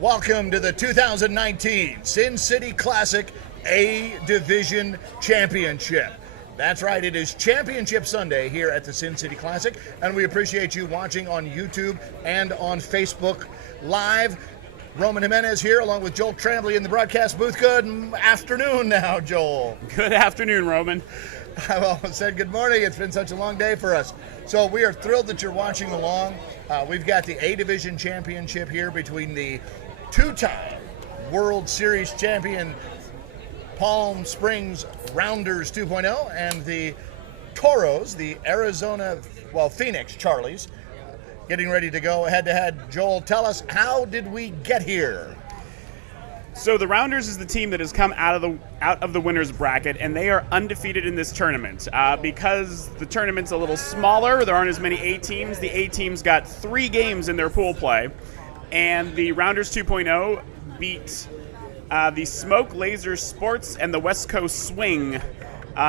Welcome to the 2019 Sin City Classic A Division Championship. That's right, it is Championship Sunday here at the Sin City Classic, and we appreciate you watching on YouTube and on Facebook Live. Roman Jimenez here, along with Joel Tremblay in the broadcast booth. Good afternoon now, Joel. Good afternoon, Roman. I've almost said good morning. It's been such a long day for us. So we are thrilled that you're watching along. We've got the A Division Championship here between the two-time World Series champion Palm Springs Rounders 2.0 and the Toros, the Phoenix Charlies, getting ready to go head-to-head. Joel, tell us, how did we get here? So the Rounders is the team that has come out of the winners bracket, and they are undefeated in this tournament. Because the tournament's a little smaller, there aren't as many A teams. The A teams got 3 games in their pool play, and the Rounders 2.0 beat the Smoke Laser Sports and the West Coast Swing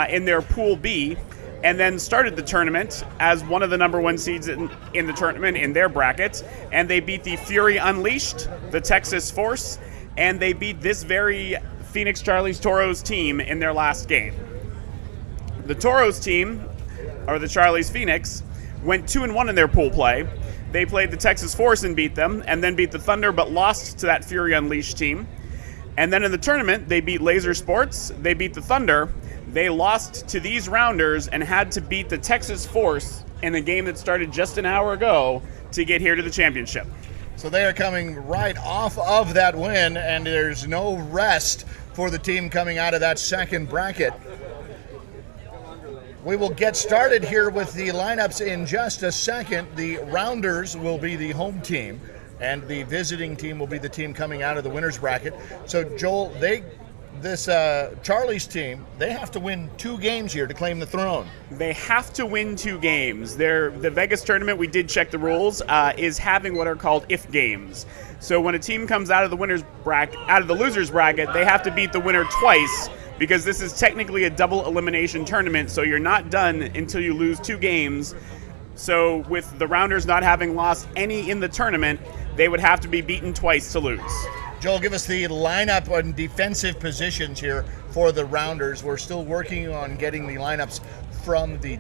in their Pool B, and then started the tournament as one of the number 1 seeds in the tournament in their bracket, and they beat the Fury Unleashed, the Texas Force, and they beat this very Phoenix Charlies Toros team in their last game. The Toros team, or the Charlies Phoenix, went 2-1 in their pool play. They played the Texas Force and beat them, and then beat the Thunder, but lost to that Fury Unleashed team. And then in the tournament, they beat Laser Sports, they beat the Thunder, they lost to these Rounders and had to beat the Texas Force in a game that started just an hour ago to get here to the championship. So they are coming right off of that win, and there's no rest for the team coming out of that second bracket. We will get started here with the lineups in just a second. The Rounders will be the home team, and the visiting team will be the team coming out of the winners bracket. So, Joel, this Charlie's team, they have to win 2 games here to claim the throne. They have to win 2 games. The Vegas tournament, we did check the rules, is having what are called if games. So when a team comes out of the losers bracket, they have to beat the winner twice, because this is technically a double elimination tournament, so you're not done until you lose 2 games. So with the Rounders not having lost any in the tournament, they would have to be beaten twice to lose. Joel, give us the lineup and defensive positions here for the Rounders. We're still working on getting the lineups from the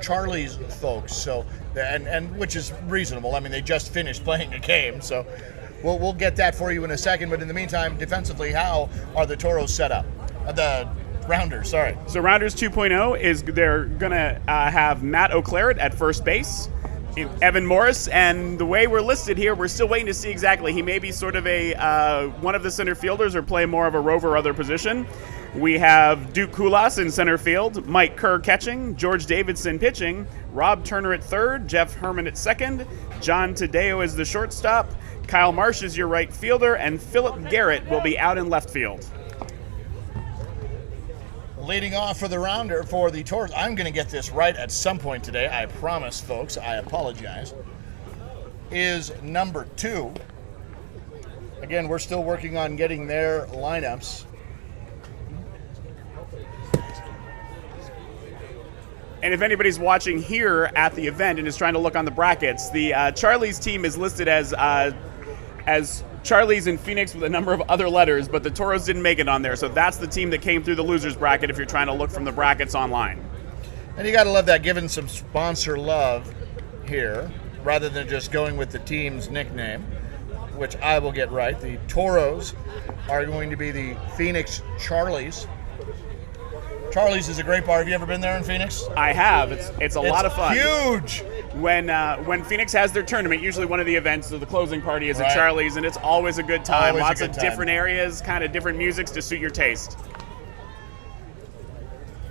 Charlie's folks, so and which is reasonable. I mean, they just finished playing a game, so we'll get that for you in a second. But in the meantime, defensively, how are the Toros set up? The Rounders, sorry. So Rounders 2.0 is they're gonna have Matt O'Claret at first base, Evan Morris, and the way we're listed here, we're still waiting to see exactly. He may be sort of one of the center fielders or play more of a rover other position. We have Duke Kulas in center field, Mike Kerr catching, George Davidson pitching, Rob Turner at third, Jeff Herman at second, John Tadeo is the shortstop, Kyle Marsh is your right fielder, and Philip Garrett will be out in left field. Leading off for the Toros, I'm going to get this right at some point today, I promise, folks, I apologize, is number 2. Again, we're still working on getting their lineups. And if anybody's watching here at the event and is trying to look on the brackets, the Charlie's team is listed as Charlie's in Phoenix with a number of other letters, but the Toros didn't make it on there. So that's the team that came through the losers bracket if you're trying to look from the brackets online. And you got to love that, giving some sponsor love here, rather than just going with the team's nickname, which I will get right. The Toros are going to be the Phoenix Charlies. Charlie's is a great bar. Have you ever been there in Phoenix? I have. It's a lot of fun. Huge. When Phoenix has their tournament, usually one of the events of the closing party is at Charlie's, and it's always a good time. Lots of different areas, kind of different musics to suit your taste.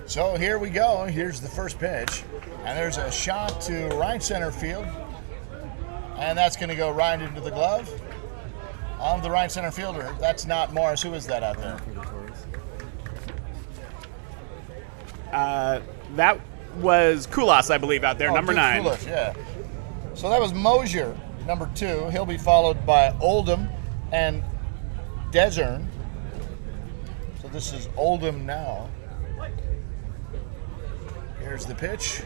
So here we go. Here's the first pitch, and there's a shot to right center field, and that's going to go right into the glove of the right center fielder. That's not Morris. Who is that out there? That was Kulas, I believe, out there, number 9. Kulas, yeah. So that was Mosier, number 2. He'll be followed by Oldham and Desern. So this is Oldham now. Here's the pitch.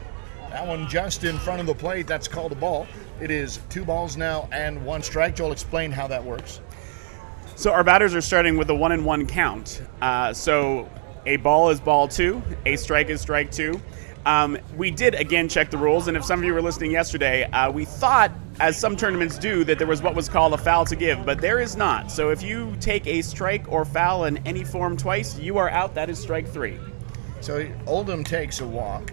That one just in front of the plate. That's called a ball. It is 2 balls now and 1 strike. Joel, explain how that works. So our batters are starting with a 1-1 count. So a ball is ball 2, a strike is strike 2. We did again check the rules, and if some of you were listening yesterday, we thought, as some tournaments do, that there was what was called a foul to give, but there is not. So if you take a strike or foul in any form twice, you are out. That is strike 3. So Oldham takes a walk,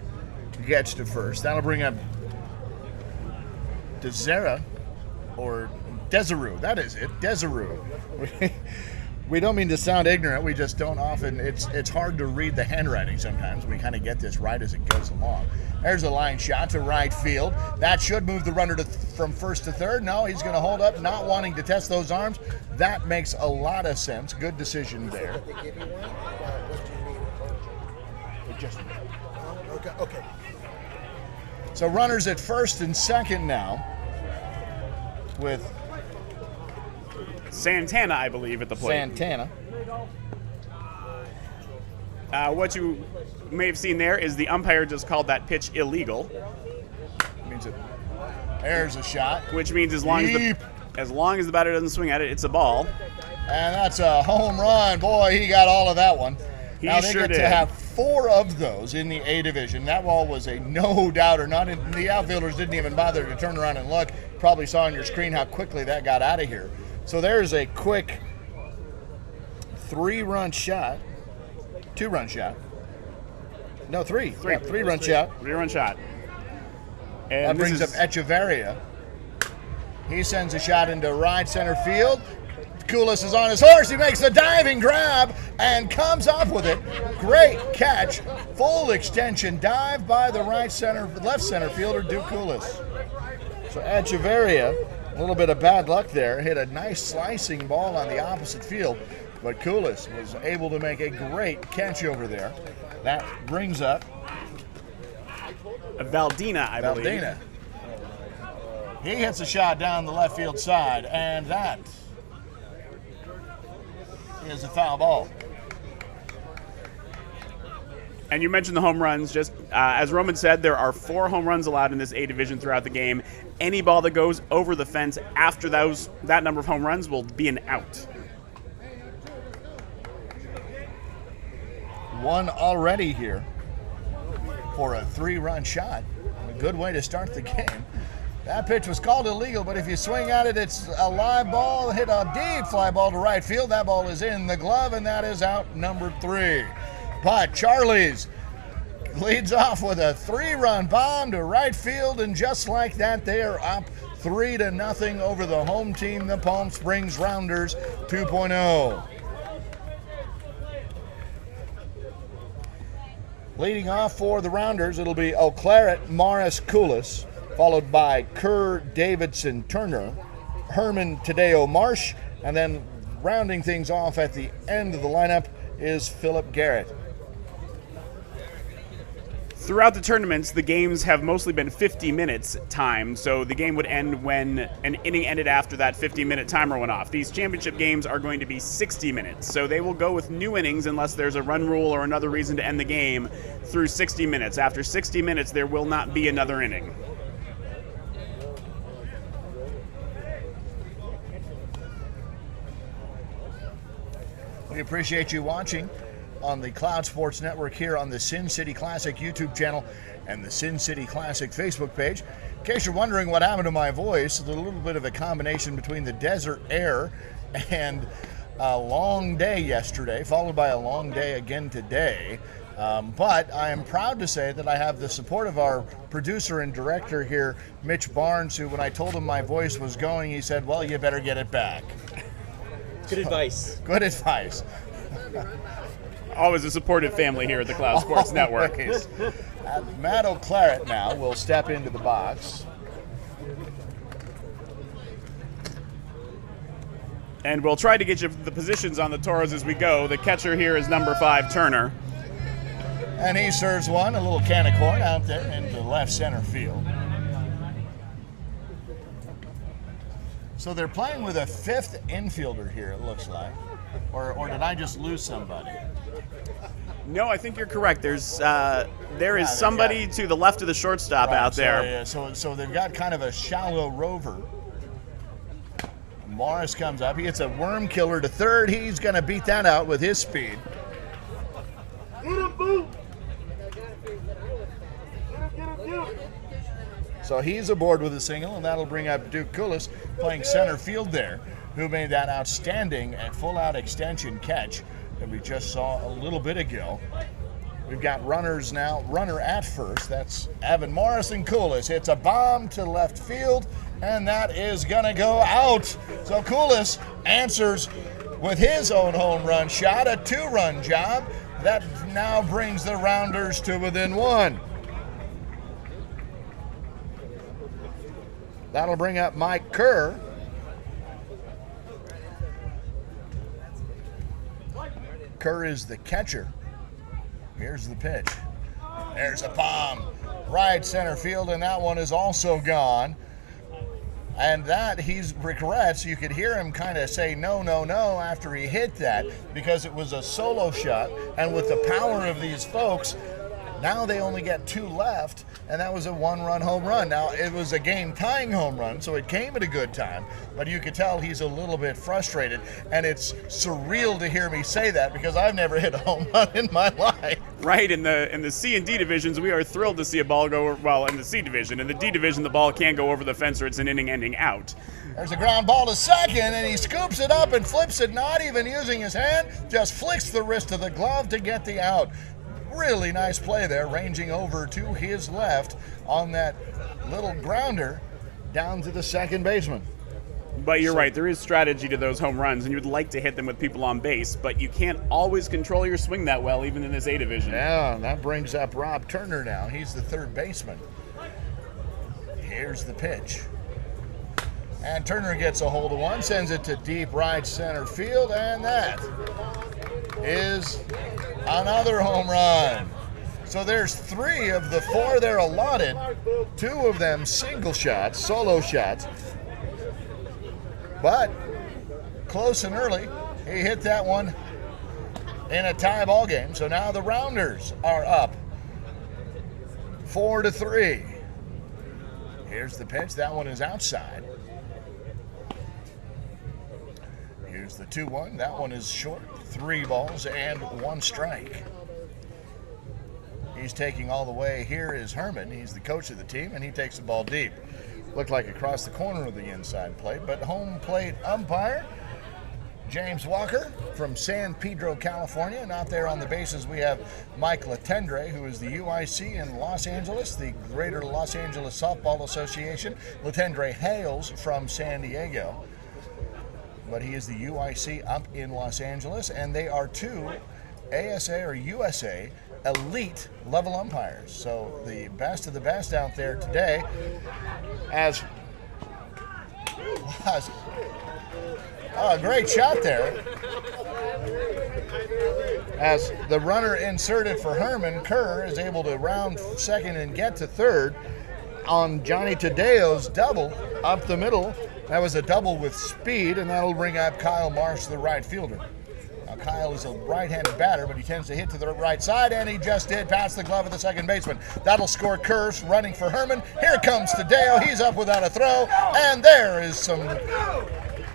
gets to first. That'll bring up Desera, or Desiru. That is it, Desiru. We don't mean to sound ignorant. We just don't often. It's hard to read the handwriting sometimes. We kind of get this right as it goes along. There's a line shot to right field. That should move the runner from first to third. No, he's going to hold up, not wanting to test those arms. That makes a lot of sense. Good decision there. Okay. So runners at first and second now with Santana, I believe, at the plate. Santana. What you may have seen there is the umpire just called that pitch illegal. Means it. There's a shot. Which means as long as the batter doesn't swing at it, it's a ball. And that's a home run. Boy, he got all of that one. Now they sure get did. to have 4 of those in the A division. That ball was a no-doubter. The outfielders didn't even bother to turn around and look. Probably saw on your screen how quickly that got out of here. So there's a quick 3-run shot. 2-run shot. No, 3. 3-run shot. 3-run shot. And That brings up Echeverria. He sends a shot into right center field. Koulis is on his horse. He makes a diving grab and comes up with it. Great catch. Full extension dive by the left center fielder, Duke Koulis. So Echeverria, a little bit of bad luck there, hit a nice slicing ball on the opposite field, but Koulis was able to make a great catch over there. That brings up Valdina, I believe. Valdina. He hits a shot down the left field side, and that is a foul ball. And you mentioned the home runs. Just as Roman said, there are 4 home runs allowed in this A division throughout the game. Any ball that goes over the fence after that number of home runs will be an out. 1 already here for a 3-run shot. A good way to start the game. That pitch was called illegal, but if you swing at it, it's a live ball. Hit a deep fly ball to right field. That ball is in the glove, and that is out number 3. But Charlie's leads off with a 3-run bomb to right field, and just like that, they are up 3-0 over the home team, the Palm Springs Rounders 2.0. Leading off for the Rounders, it'll be O'Claret, Morris, Koulis, followed by Kerr, Davidson, Turner, Herman, Tadeo, Marsh, and then rounding things off at the end of the lineup is Philip Garrett. Throughout the tournaments, the games have mostly been 50 minutes timed, so the game would end when an inning ended after that 50-minute timer went off. These championship games are going to be 60 minutes, so they will go with new innings unless there's a run rule or another reason to end the game through 60 minutes. After 60 minutes, there will not be another inning. We appreciate you watching on the Cloud Sports Network here on the Sin City Classic YouTube channel and the Sin City Classic Facebook page. In case you're wondering what happened to my voice, a little bit of a combination between the desert air and a long day yesterday, followed by a long day again today. But I am proud to say that I have the support of our producer and director here, Mitch Barnes, who, when I told him my voice was going, he said, well, you better get it back. Good advice. Good advice. Always a supportive family here at the Cloud Sports Network. Matt O'Claret now will step into the box. And we'll try to get you the positions on the Toros as we go. The catcher here is number 5, Turner. And he serves one, a little can of corn out there into left center field. So they're playing with a 5th infielder here, it looks like. Or did I just lose somebody? No, I think you're correct. There is somebody to the left of the shortstop Right, out there. So they've got kind of a shallow rover. Morris comes up. He hits a worm killer to third. He's going to beat that out with his speed. So he's aboard with a single, and that'll bring up Duke Koulis playing center field there, who made that outstanding and full-out extension catch that we just saw a little bit ago. We've got runners now. Runner at first. That's Evan Morris, and Koulis hits a bomb to left field, and that is going to go out. So Koulis answers with his own home run shot, a 2-run job. That now brings the Rounders to within 1. That'll bring up Mike Kerr. Kerr is the catcher. Here's the pitch. There's a bomb. Right center field, and that one is also gone. And that he regrets. You could hear him kind of say no, no, no after he hit that, because it was a solo shot. And with the power of these folks, now they only get 2 left, and that was a 1-run home run. Now, it was a game-tying home run, so it came at a good time, but you could tell he's a little bit frustrated, and it's surreal to hear me say that because I've never hit a home run in my life. Right, in the C and D divisions, we are thrilled to see a ball go, well, in the C division. In the D division, the ball can go over the fence or it's an inning-ending out. There's a ground ball to second, and he scoops it up and flips it, not even using his hand, just flicks the wrist of the glove to get the out. Really nice play there, ranging over to his left on that little grounder down to the second baseman. But you're right, there is strategy to those home runs, and you would like to hit them with people on base, but you can't always control your swing that well, even in this A division. Yeah, and that brings up Rob Turner now. He's the third baseman. Here's the pitch. And Turner gets a hold of one, sends it to deep right center field, and that is another home run. So there's 3 of the 4 they're allotted. 2 of them single shots, solo shots. But close and early, he hit that one in a tie ball game. So now the Rounders are up 4-3. Here's the pitch. That one is outside. Here's the 2-1. That one is short. 3 balls and 1 strike. He's taking all the way. Here is Herman. He's the coach of the team, and he takes the ball deep. Looked like across the corner of the inside plate, but home plate umpire James Walker from San Pedro, California. And out there on the bases, we have Mike Latendre, who is the UIC in Los Angeles, the Greater Los Angeles Softball Association. Latendre hails from San Diego, but he is the UIC up in Los Angeles, and they are 2 ASA or USA elite level umpires. So the best of the best out there today. As great shot there. As the runner inserted for Herman, Kerr is able to round second and get to third on Johnny Tadeo's double up the middle. That was a double with speed, and that'll bring up Kyle Marsh, the right fielder. Now, Kyle is a right-handed batter, but he tends to hit to the right side, and he just did pass the glove of the second baseman. That'll score Kerr, running for Herman. Here comes Tadeo. He's up without a throw, and there is some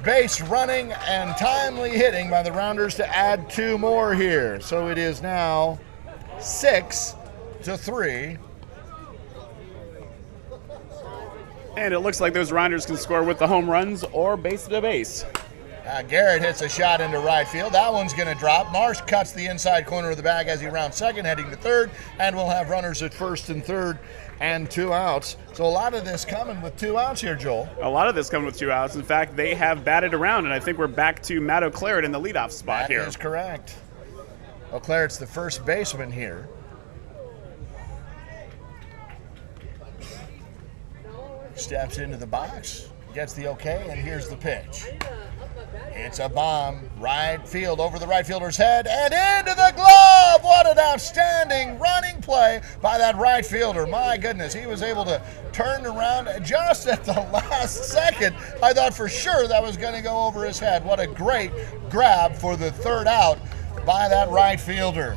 base running and timely hitting by the Rounders to add 2 more here. So it is now 6-3. And it looks like those Rounders can score with the home runs or base to base. Garrett hits a shot into right field. That one's going to drop. Marsh cuts the inside corner of the bag as he rounds second, heading to third, and we'll have runners at first and third and 2 outs. So a lot of this coming with 2 outs here, Joel. A lot of this coming with 2 outs. In fact, they have batted around, and I think we're back to Matt O'Claret in the leadoff spot here. That is correct. O'Claret's the first baseman here. Steps into the box, gets the okay, and here's the pitch. It's a bomb, right field, over the right fielder's head, and into the glove! What an outstanding running play by that right fielder. My goodness, he was able to turn around just at the last second. I thought for sure that was going to go over his head. What a great grab for the third out by that right fielder.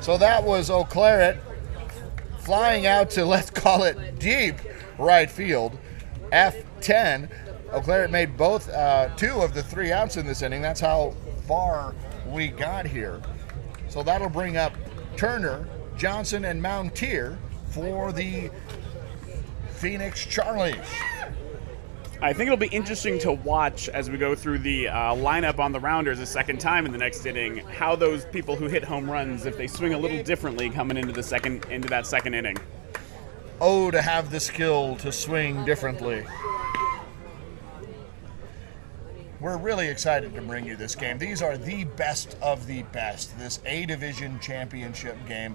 So that was O'Claret flying out to, let's call it, deep right field. F10. O'Claret made both 2 of the 3 outs in this inning. That's how far we got here. So that'll bring up Turner, Johnson, and Mountier for the Phoenix Charlies. I think it'll be interesting to watch as we go through the lineup on the Rounders a second time in the next inning, how those people who hit home runs, if they swing a little differently coming into that second inning. Oh, to have the skill to swing differently. We're really excited to bring you this game. These are the best of the best, this A-Division championship game.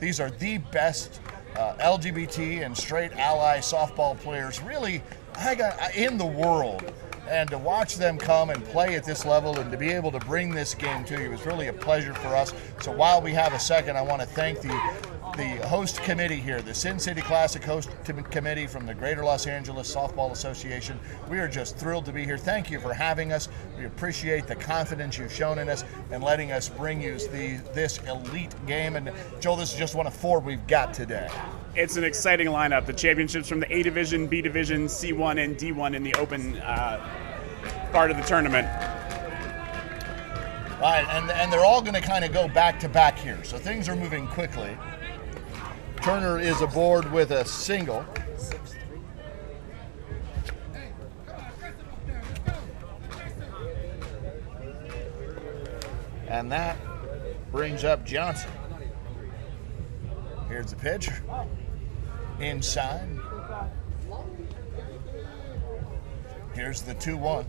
These are the best LGBT and straight ally softball players really in the world. And to watch them come and play at this level and to be able to bring this game to you is really a pleasure for us. So while we have a second, I want to thank the host committee here, the Sin City Classic host committee from the Greater Los Angeles Softball Association. We are just thrilled to be here. Thank you for having us. We appreciate the confidence you've shown in us and letting us bring you this elite game. And Joel, this is just one of 4 we've got today. It's an exciting lineup. The championships from the A Division, B Division, C1, and D1 in the open part of the tournament. Right, and they're all going to kind of go back to back here, so things are moving quickly. Turner is aboard with a single. And that brings up Johnson. Here's the pitch. Inside. Here's the 2-1.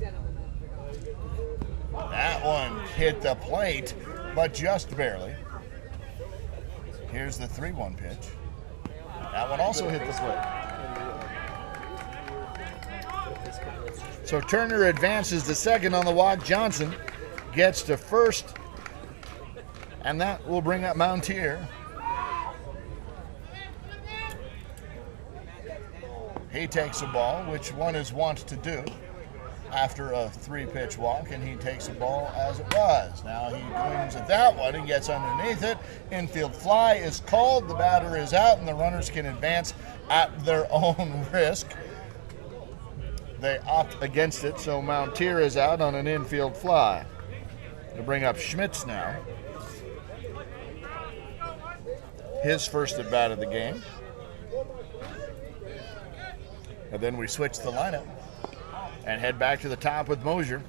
That one hit the plate, but just barely. Here's the 3-1 pitch. That one also hit the plate. So Turner advances to second on the walk. Johnson gets to first, and that will bring up Mountier. He takes a ball, which one is wont to do after a 3-pitch walk, and he takes the ball as it was. Now he swings at that one and gets underneath it. Infield fly is called, the batter is out, and the runners can advance at their own risk. They opt against it, so Mountier is out on an infield fly. To bring up Schmitz now. His first at bat of the game. And then we switch the lineup and head back to the top with Mosier.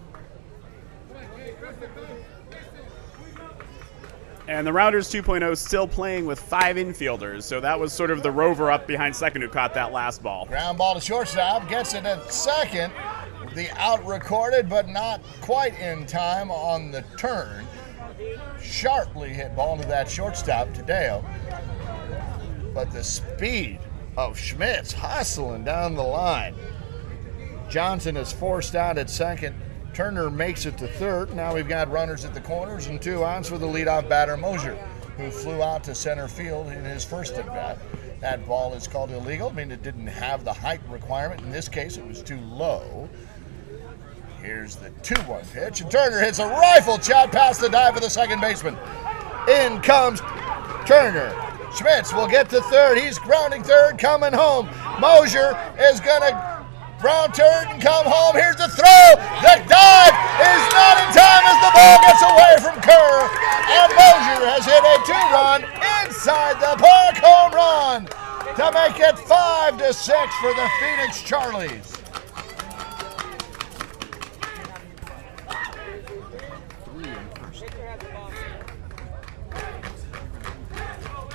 And the Rounders 2.0 still playing with 5 infielders, so that was sort of the rover up behind second who caught that last ball. Ground ball to shortstop, gets it at second. The out recorded, but not quite in time on the turn. Sharply hit ball to that shortstop, Tadeo. But the speed of Schmitz hustling down the line. Johnson is forced out at second. Turner makes it to third. Now we've got runners at the corners and 2 outs for the leadoff batter, Mosier, who flew out to center field in his first at bat. That ball is called illegal. I mean, it didn't have the height requirement. In this case, it was too low. Here's the 2-1 pitch, and Turner hits a rifle shot past the dive of the second baseman. In comes Turner. Schmitz will get to third. He's grounding third, coming home. Mosier is going to ground third and come home. Here's the throw. The dive is not in time as the ball gets away from Kerr. And Mosier has hit a 2-run inside the park home run to make it 5-6 for the Phoenix Charlies.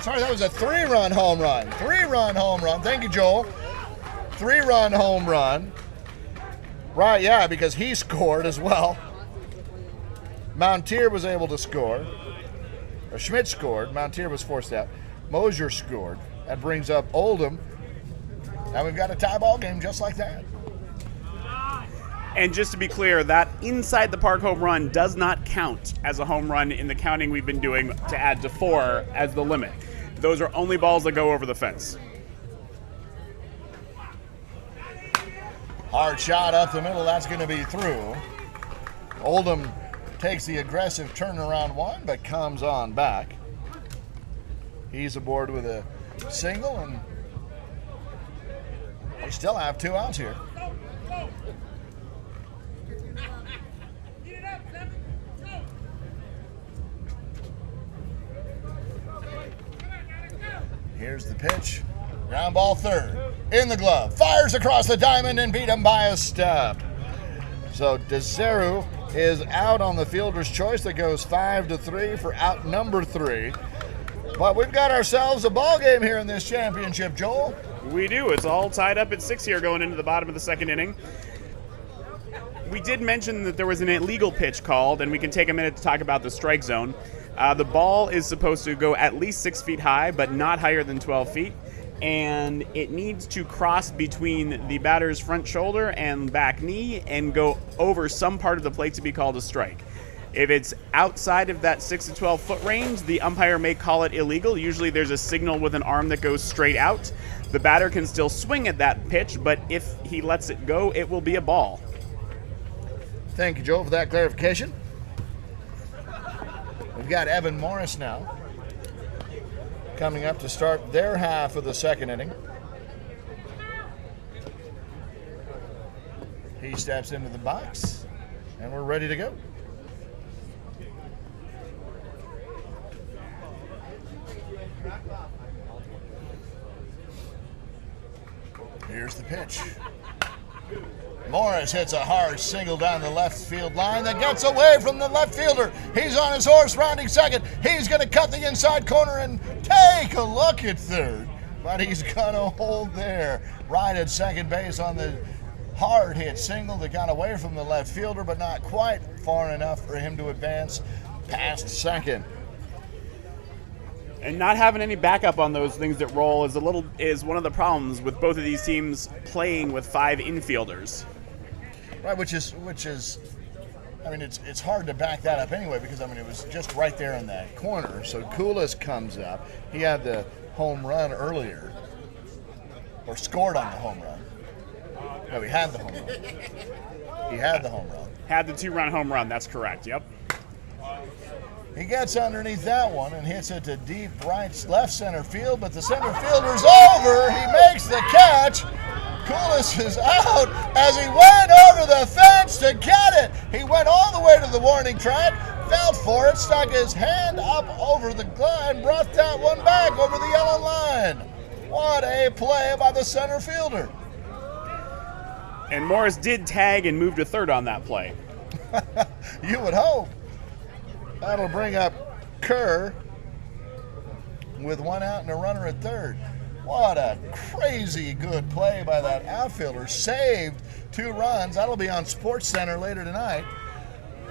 Sorry, that was a 3-run home run. 3-run home run. Thank you, Joel. 3-run home run. Right, yeah, because he scored as well. Mountier was able to score. Schmidt scored. Mountier was forced out. Mosier scored. That brings up Oldham. Now we've got a tie ball game just like that. And just to be clear, that inside the park home run does not count as a home run in the counting we've been doing to add to 4 as the limit. Those are only balls that go over the fence. Hard shot up the middle. That's going to be through. Oldham takes the aggressive turnaround one, but comes on back. He's aboard with a single, and we still have 2 outs here. Here's the pitch. Ground ball third. In the glove. Fires across the diamond and beat him by a step. So DeZeru is out on the fielder's choice. That goes 5-3 for out number 3. But we've got ourselves a ball game here in this championship, Joel. We do. It's all tied up at 6 here going into the bottom of the second inning. We did mention that there was an illegal pitch called, and we can take a minute to talk about the strike zone. The ball is supposed to go at least 6 feet high, but not higher than 12 feet. And it needs to cross between the batter's front shoulder and back knee and go over some part of the plate to be called a strike. If it's outside of that 6 to 12 foot range, the umpire may call it illegal. Usually there's a signal with an arm that goes straight out. The batter can still swing at that pitch, but if he lets it go, it will be a ball. Thank you, Joel, for that clarification. We've got Evan Morris now coming up to start their half of the second inning. He steps into the box, and we're ready to go. Here's the pitch. Morris hits a hard single down the left field line that gets away from the left fielder. He's on his horse rounding second. He's going to cut the inside corner and take a look at third. But he's going to hold there. Right at second base on the hard hit single that got away from the left fielder, but not quite far enough for him to advance past second. And not having any backup on those things that roll is one of the problems with both of these teams playing with 5 infielders. Right, which is, I mean, it's hard to back that up anyway because, I mean, it was just right there in that corner. So Koulis comes up. He had the home run earlier, or scored on the home run. No, he had the home run. He had the home run. Had the 2-run home run, that's correct, yep. He gets underneath that one and hits it to deep left center field, but the center fielder's over. He makes the catch. Koulis is out as he went over the fence to get it. He went all the way to the warning track, felt for it, stuck his hand up over the glove, and brought that one back over the yellow line. What a play by the center fielder. And Morris did tag and move to third on that play. You would hope. That'll bring up Kerr with 1 out and a runner at third. What a crazy good play by that outfielder. Saved 2 runs. That'll be on SportsCenter later tonight,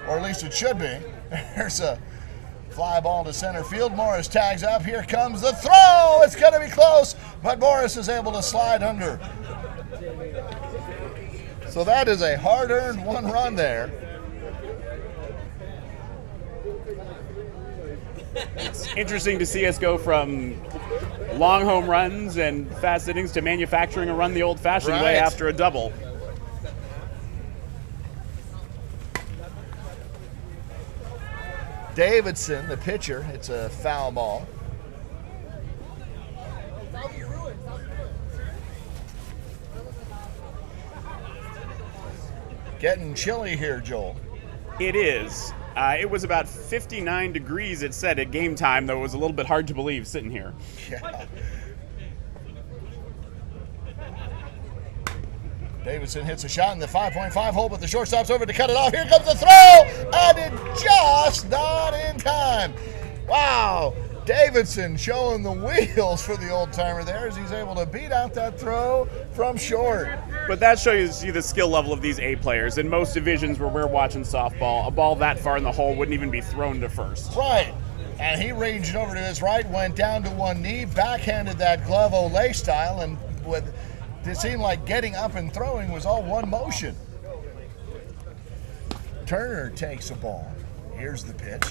or at least it should be. There's a fly ball to center field. Morris tags up. Here comes the throw. It's going to be close, but Morris is able to slide under. So that is a hard-earned 1 run there. It's interesting to see us go from long home runs and fast innings to manufacturing a run the old-fashioned way after a double. Davidson, the pitcher, it's a foul ball. Getting chilly here, Joel. It is. It was about 59 degrees, it said, at game time, though it was a little bit hard to believe sitting here. Yeah. Davidson hits a shot in the 5.5 hole, but the shortstop's over to cut it off. Here comes the throw, and it just not in time. Wow. Davidson showing the wheels for the old-timer there as he's able to beat out that throw from short. But that shows you the skill level of these A players. In most divisions where we're watching softball, a ball that far in the hole wouldn't even be thrown to first. Right. And he ranged over to his right, went down to one knee, backhanded that glove Olay style, and it seemed like getting up and throwing was all one motion. Turner takes a ball. Here's the pitch.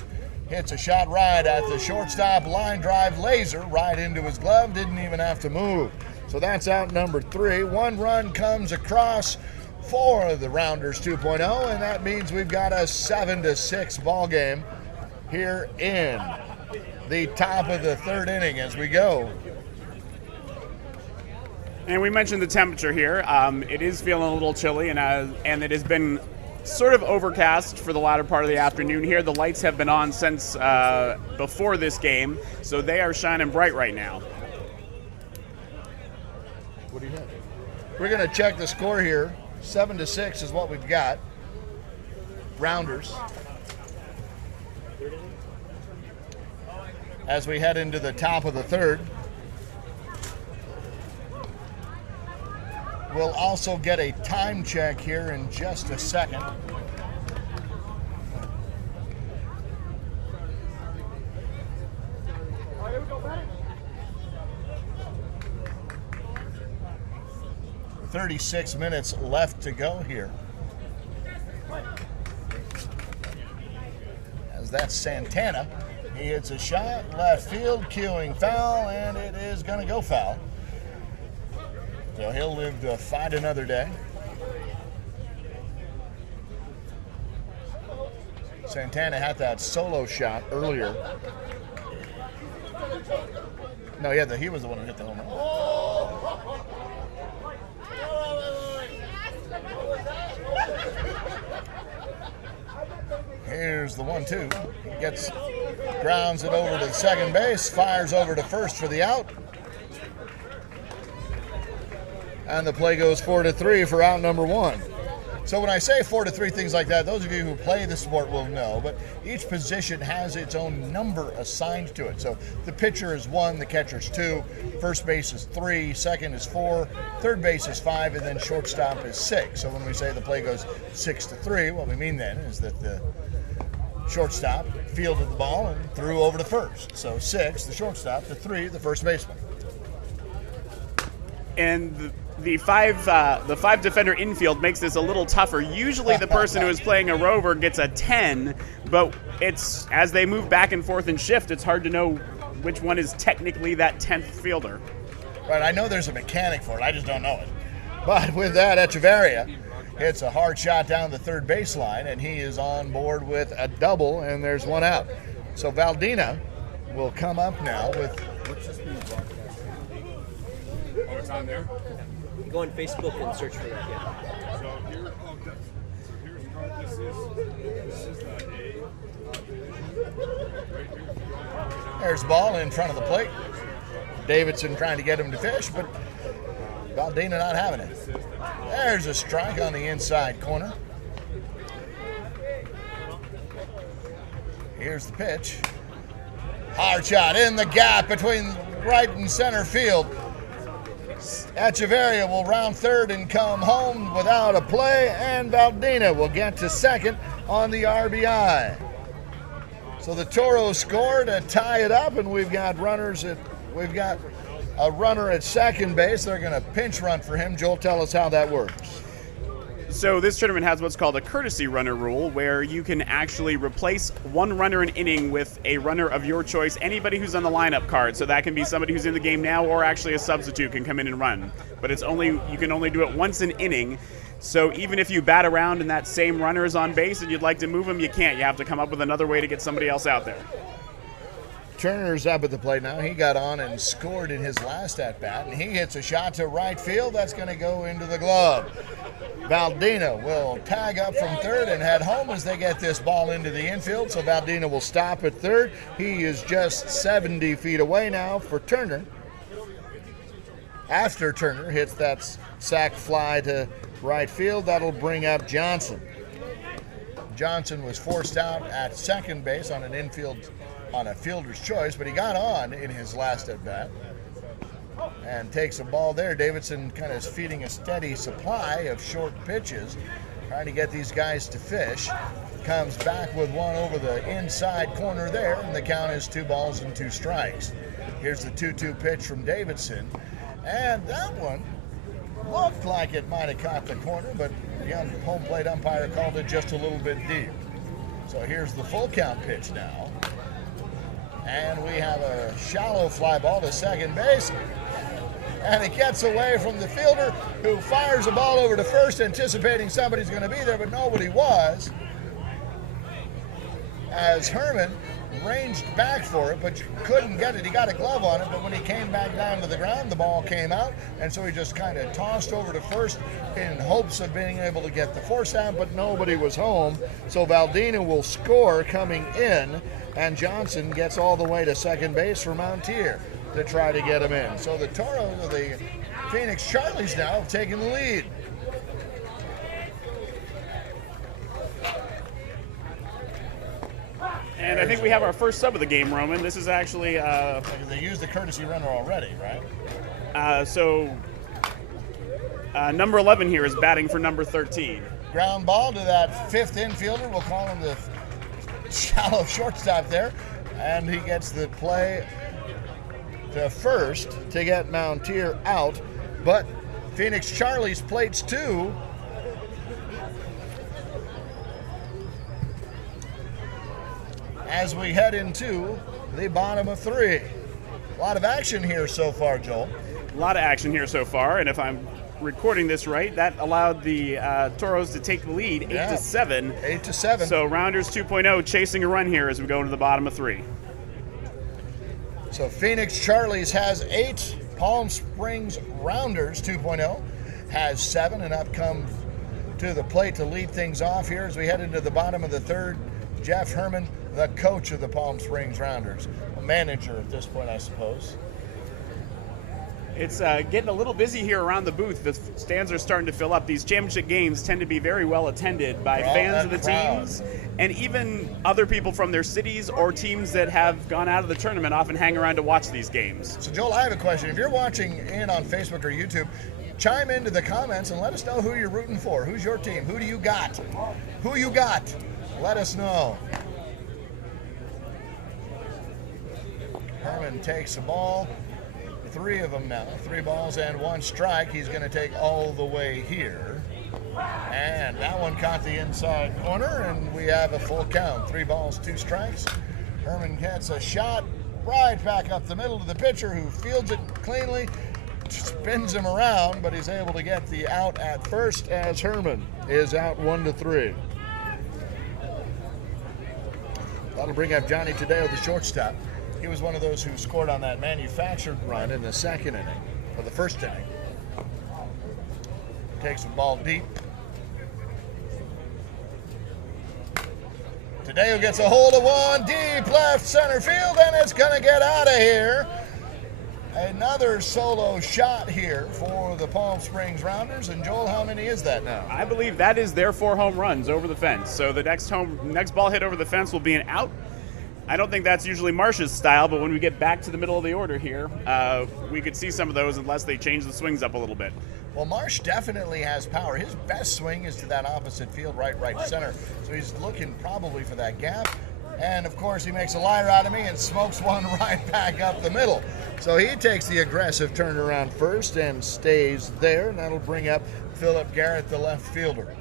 Hits a shot right at the shortstop, line drive laser right into his glove, didn't even have to move. So that's out number 3. 1 run comes across for the Rounders 2.0, and that means we've got a 7-6 ball game here in the top of the third inning as we go. And we mentioned the temperature here. It is feeling a little chilly, and it has been sort of overcast for the latter part of the afternoon here. The lights have been on since before this game, so they are shining bright right now. What do you have? We're going to check the score here. 7-6 is what we've got. Rounders. As we head into the top of the third. We'll also get a time check here in just a second. "36 minutes left to go here." As that's Santana. He hits a shot, left field, cueing foul, and it is going to go foul. So he'll live to fight another day. Santana had that solo shot earlier. No, yeah, he was the one who hit the home run. Here's the 1-2. Grounds it over to second base, fires over to first for the out. And the play goes 4-3 for out number 1. So when I say 4-3, things like that, those of you who play the sport will know, but each position has its own number assigned to it. So the pitcher is 1, the catcher's 2, first base is 3, second is 4, third base is 5, and then shortstop is 6. So when we say the play goes 6-3, what we mean then is that the shortstop fielded the ball and threw over to first. So 6, the shortstop, to 3, the first baseman. And the five defender infield makes this a little tougher. Usually the person who is playing a rover gets a 10, but it's as they move back and forth and shift, it's hard to know which one is technically that 10th fielder. Right, I know there's a mechanic for it, I just don't know it. But with that, Echeverria hits a hard shot down the third baseline, and he is on board with a double, and there's one out. So Valdina will come up now with... Oh, it's on there? Go on Facebook and search for that, yeah. So here, here's how this is the A. There's the ball in front of the plate. Davidson trying to get him to fish, but Valdina not having it. There's a strike on the inside corner. Here's the pitch. Hard shot in the gap between right and center field. Echeverria will round third and come home without a play, and Valdina will get to second on the RBI. So the Toros score to tie it up, and we've got a runner at second base. They're going to pinch run for him. Joel, tell us how that works. So this tournament has what's called a courtesy runner rule, where you can actually replace one runner an inning with a runner of your choice, anybody who's on the lineup card. So that can be somebody who's in the game now, or actually a substitute can come in and run. But you can only do it once an inning. So even if you bat around and that same runner is on base and you'd like to move him, you can't. You have to come up with another way to get somebody else out there. Turner's up at the plate now. He got on and scored in his last at-bat, and he hits a shot to right field. That's going to go into the glove. Valdina will tag up from third and head home as they get this ball into the infield. So Valdina will stop at third. He is just 70 feet away now for Turner. After Turner hits that sac fly to right field, that'll bring up Johnson. Johnson was forced out at second base on a fielder's choice, but he got on in his last at-bat and takes a ball there. Davidson kind of is feeding a steady supply of short pitches, trying to get these guys to fish. Comes back with one over the inside corner there, and the count is 2-2 strikes. Here's the 2-2 pitch from Davidson, and that one looked like it might have caught the corner, but the home plate umpire called it just a little bit deep. So here's the full count pitch now. And we have a shallow fly ball to second base. And it gets away from the fielder, who fires a ball over to first, anticipating somebody's going to be there, but nobody was. as Herman ranged back for it, but couldn't get it. He got a glove on it, but when he came back down to the ground, the ball came out, and so he just kind of tossed over to first in hopes of being able to get the force out, but nobody was home. So Valdina will score coming in, and Johnson gets all the way to second base for Mountier to try to get him in. So the Phoenix Charlies now have taken the lead. And I think we have our first sub of the game, Roman. This is actually... They used the courtesy runner already, right? Number 11 here is batting for number 13. Ground ball to that fifth infielder. We'll call him the shallow shortstop there. And he gets the play to first to get Mountier out. But Phoenix Charlies plates two. As we head into the bottom of three. A lot of action here so far, Joel. A lot of action here so far, and if I'm recording this right, that allowed the Toros to take the lead 8-7. 8-7. So Rounders 2.0 chasing a run here as we go into the bottom of three. So Phoenix Charlies has 8. Palm Springs Rounders 2.0 has 7, and up come to the plate to lead things off here as we head into the bottom of the third. Jeff Herman, the coach of the Palm Springs Rounders, a manager at this point, I suppose. It's getting a little busy here around the booth. The stands are starting to fill up. These championship games tend to be very well attended by fans of the teams, and even other people from their cities or teams that have gone out of the tournament often hang around to watch these games. So, Joel, I have a question. If you're watching in on Facebook or YouTube, chime into the comments and let us know who you're rooting for. Who's your team? Who do you got? Who you got? Let us know. Herman takes the ball. 3 of them now. 3 balls and 1 strike. He's going to take all the way here. And that one caught the inside corner, and we have a full count. 3 balls, 2 strikes. Herman gets a shot right back up the middle to the pitcher, who fields it cleanly, spins him around, but he's able to get the out at first as Herman is out 1-3. That'll bring up Johnny Tadeo, the shortstop. He was one of those who scored on that manufactured run in the second inning, or the first inning. Takes the ball deep. Tadeo gets a hold of one deep left center field, and it's going to get out of here. Another solo shot here for the Palm Springs Rounders. And Joel, how many is that now? I believe that is their 4 home runs over the fence. So the next ball hit over the fence will be an out. I don't think that's usually Marsh's style, but when we get back to the middle of the order here, we could see some of those unless they change the swings up a little bit. Well, Marsh definitely has power. His best swing is to that opposite field, right center. So he's looking probably for that gap. And, of course, he makes a liar out of me and smokes one right back up the middle. So he takes the aggressive turnaround first and stays there, and that'll bring up Philip Garrett, the left fielder.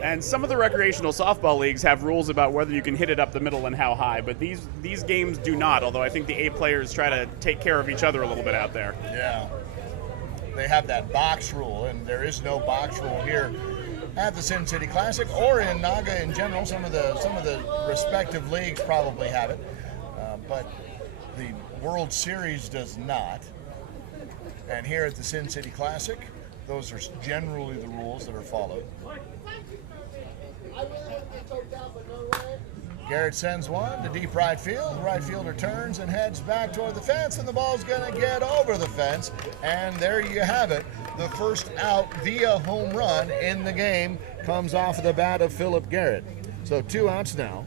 And some of the recreational softball leagues have rules about whether you can hit it up the middle and how high, but these games do not, although I think the A players try to take care of each other a little bit out there. Yeah. They have that box rule, and there is no box rule here at the Sin City Classic or in Naga in general. Some of the respective leagues probably have it, but the World Series does not. And here at the Sin City Classic, those are generally the rules that are followed. Garrett sends one to deep right field. The right fielder turns and heads back toward the fence, and the ball's going to get over the fence. And there you have it. The first out via home run in the game comes off of the bat of Philip Garrett. So 2 outs now.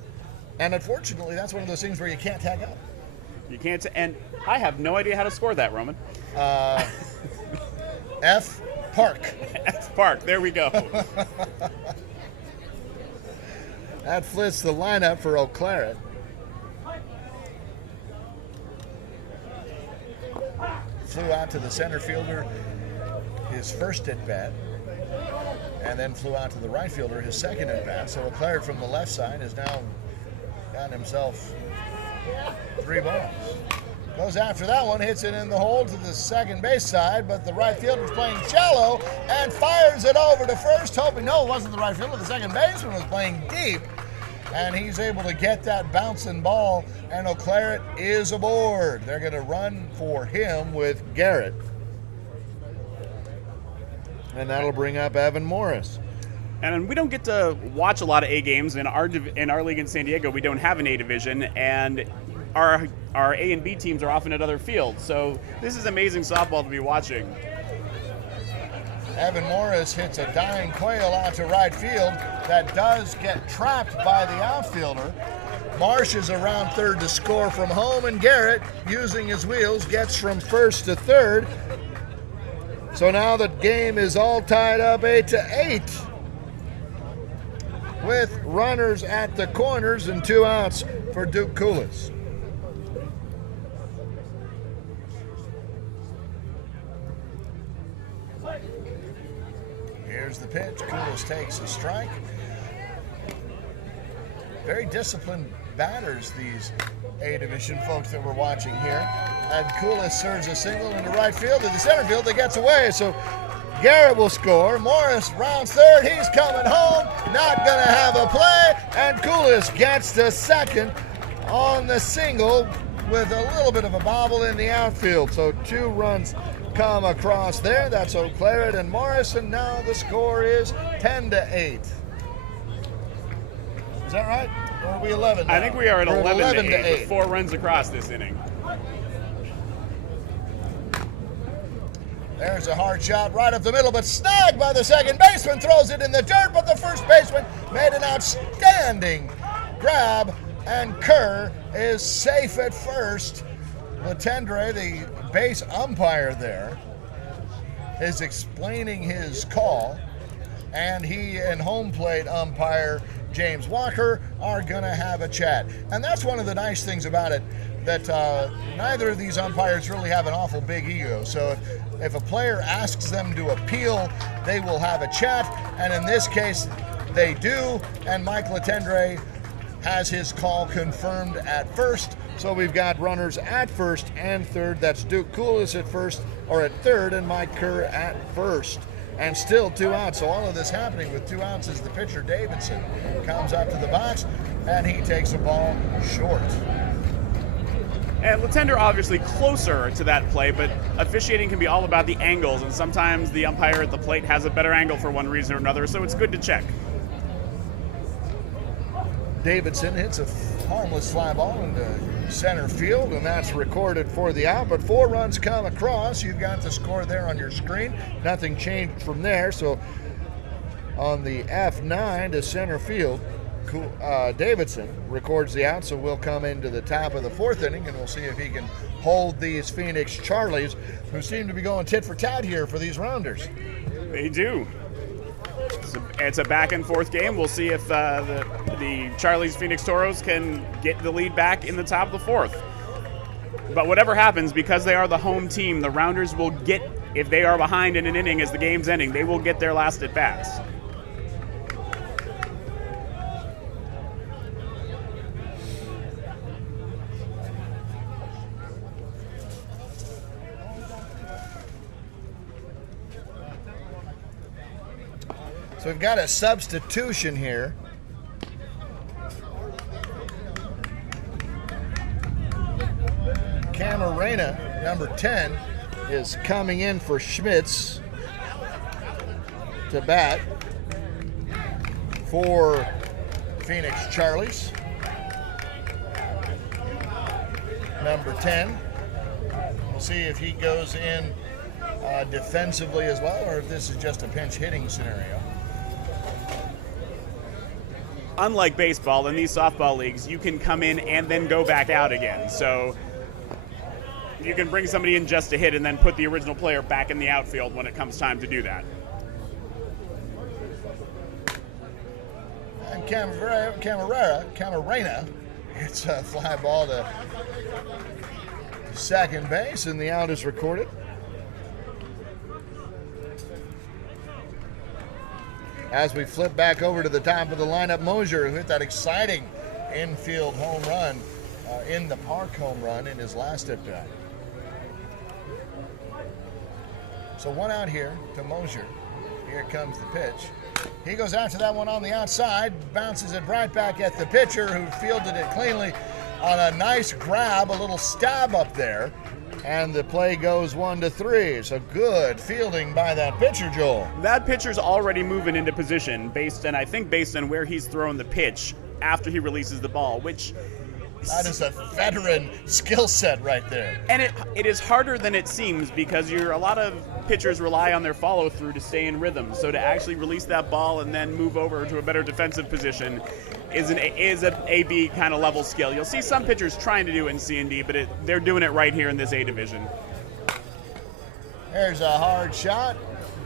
And unfortunately, that's one of those things where you can't tag up. You can't, and I have no idea how to score that, Roman. F. Park. F. Park, there we go. That flits the lineup for O'Claret. Flew out to the center fielder his first at bat, and then flew out to the right fielder his second at bat. So O'Claret from the left side has now got himself 3 balls. Goes after that one, hits it in the hole to the second base side, but the right fielder's playing shallow and fires it over to first, hoping, no, it wasn't the right fielder, the second baseman was playing deep. and he's able to get that bouncing ball, and Eau Claret is aboard. They're going to run for him with Garrett. And that'll bring up Evan Morris. And we don't get to watch a lot of A games in our league in San Diego. We don't have an A division, and our A and B teams are often at other fields. So this is amazing softball to be watching. Evan Morris hits a dying quail out to right field that does get trapped by the outfielder. Marsh is around third to score from home, and Garrett, using his wheels, gets from first to third. So now the game is all tied up 8-8 with runners at the corners and 2 outs for Duke Coolis. Here's the pitch. Coolis takes a strike. Very disciplined batters, these A division folks that we're watching here. And Coolis serves a single into right field to the center field that gets away. So Garrett will score. Morris rounds third. He's coming home. Not going to have a play. And Coolis gets to second on the single with a little bit of a bobble in the outfield. So 2 runs come across there. That's Eau Claret and Morris, and now the score is 10-8. Is that right? Or are we 11 now? I think we are at We're 11 to 8 8. with 4 runs across this inning. There's a hard shot right up the middle, but snagged by the second baseman, throws it in the dirt, but the first baseman made an outstanding grab, and Kerr is safe at first. Latendre, the base umpire there, is explaining his call, and he and home plate umpire James Walker are going to have a chat. And that's one of the nice things about it, that neither of these umpires really have an awful big ego. So if a player asks them to appeal, they will have a chat, and in this case, they do, and Mike Latendre has his call confirmed at first. So we've got runners at first and third. That's Duke Coolis at first, or at third, and Mike Kerr at first. And still 2 outs. So all of this happening with 2 outs as the pitcher Davidson comes up to the box, and he takes a ball short. And Latender obviously closer to that play, but officiating can be all about the angles, and sometimes the umpire at the plate has a better angle for one reason or another, so it's good to check. Davidson hits a harmless fly ball into center field, and that's recorded for the out, but 4 runs come across. You've got the score there on your screen. Nothing changed from there, so on the F9 to center field, Davidson records the out, so we'll come into the top of the 4th inning, and we'll see if he can hold these Phoenix Charlies, who seem to be going tit for tat here for these rounders. They do. It's a back and forth game. We'll see if the Charlie's Phoenix Toros can get the lead back in the top of the 4th. But whatever happens, because they are the home team, the Rounders will get, if they are behind in an inning as the game's ending, they will get their last at bats. So we've got a substitution here. Camarena, number 10, is coming in for Schmitz to bat for Phoenix Charlies. Number 10. We'll see if he goes in defensively as well, or if this is just a pinch hitting scenario. Unlike baseball, in these softball leagues, you can come in and then go back out again. So you can bring somebody in just to hit and then put the original player back in the outfield when it comes time to do that. And Camarena hits a fly ball to second base, and the out is recorded. As we flip back over to the top of the lineup, Mosier, who hit that exciting infield home run, in the park home run in his last at bat. So 1 out here to Mosier. Here comes the pitch. He goes after that one on the outside, bounces it right back at the pitcher who fielded it cleanly on a nice grab, a little stab up there. And the play goes 1-3. So good fielding by that pitcher, Joel. That pitcher's already moving into position based on where he's thrown the pitch after he releases the ball, which that is a veteran skill set right there. And it is harder than it seems because a lot of pitchers rely on their follow through to stay in rhythm. So to actually release that ball and then move over to a better defensive position is an A-B kind of level skill. You'll see some pitchers trying to do it in C&D, but they're doing it right here in this A division. There's a hard shot,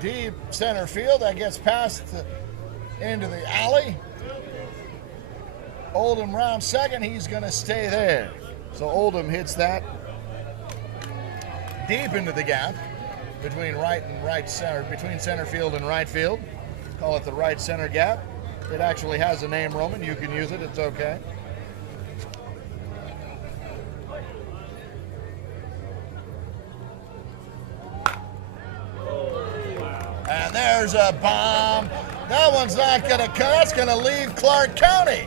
deep center field that gets past into the alley. Oldham round second, he's going to stay there. So Oldham hits that deep into the gap between between center field and right field. Call it the right center gap. It actually has a name, Roman. You can use it. It's okay. And there's a bomb. That one's not going to come. That's going to leave Clark County.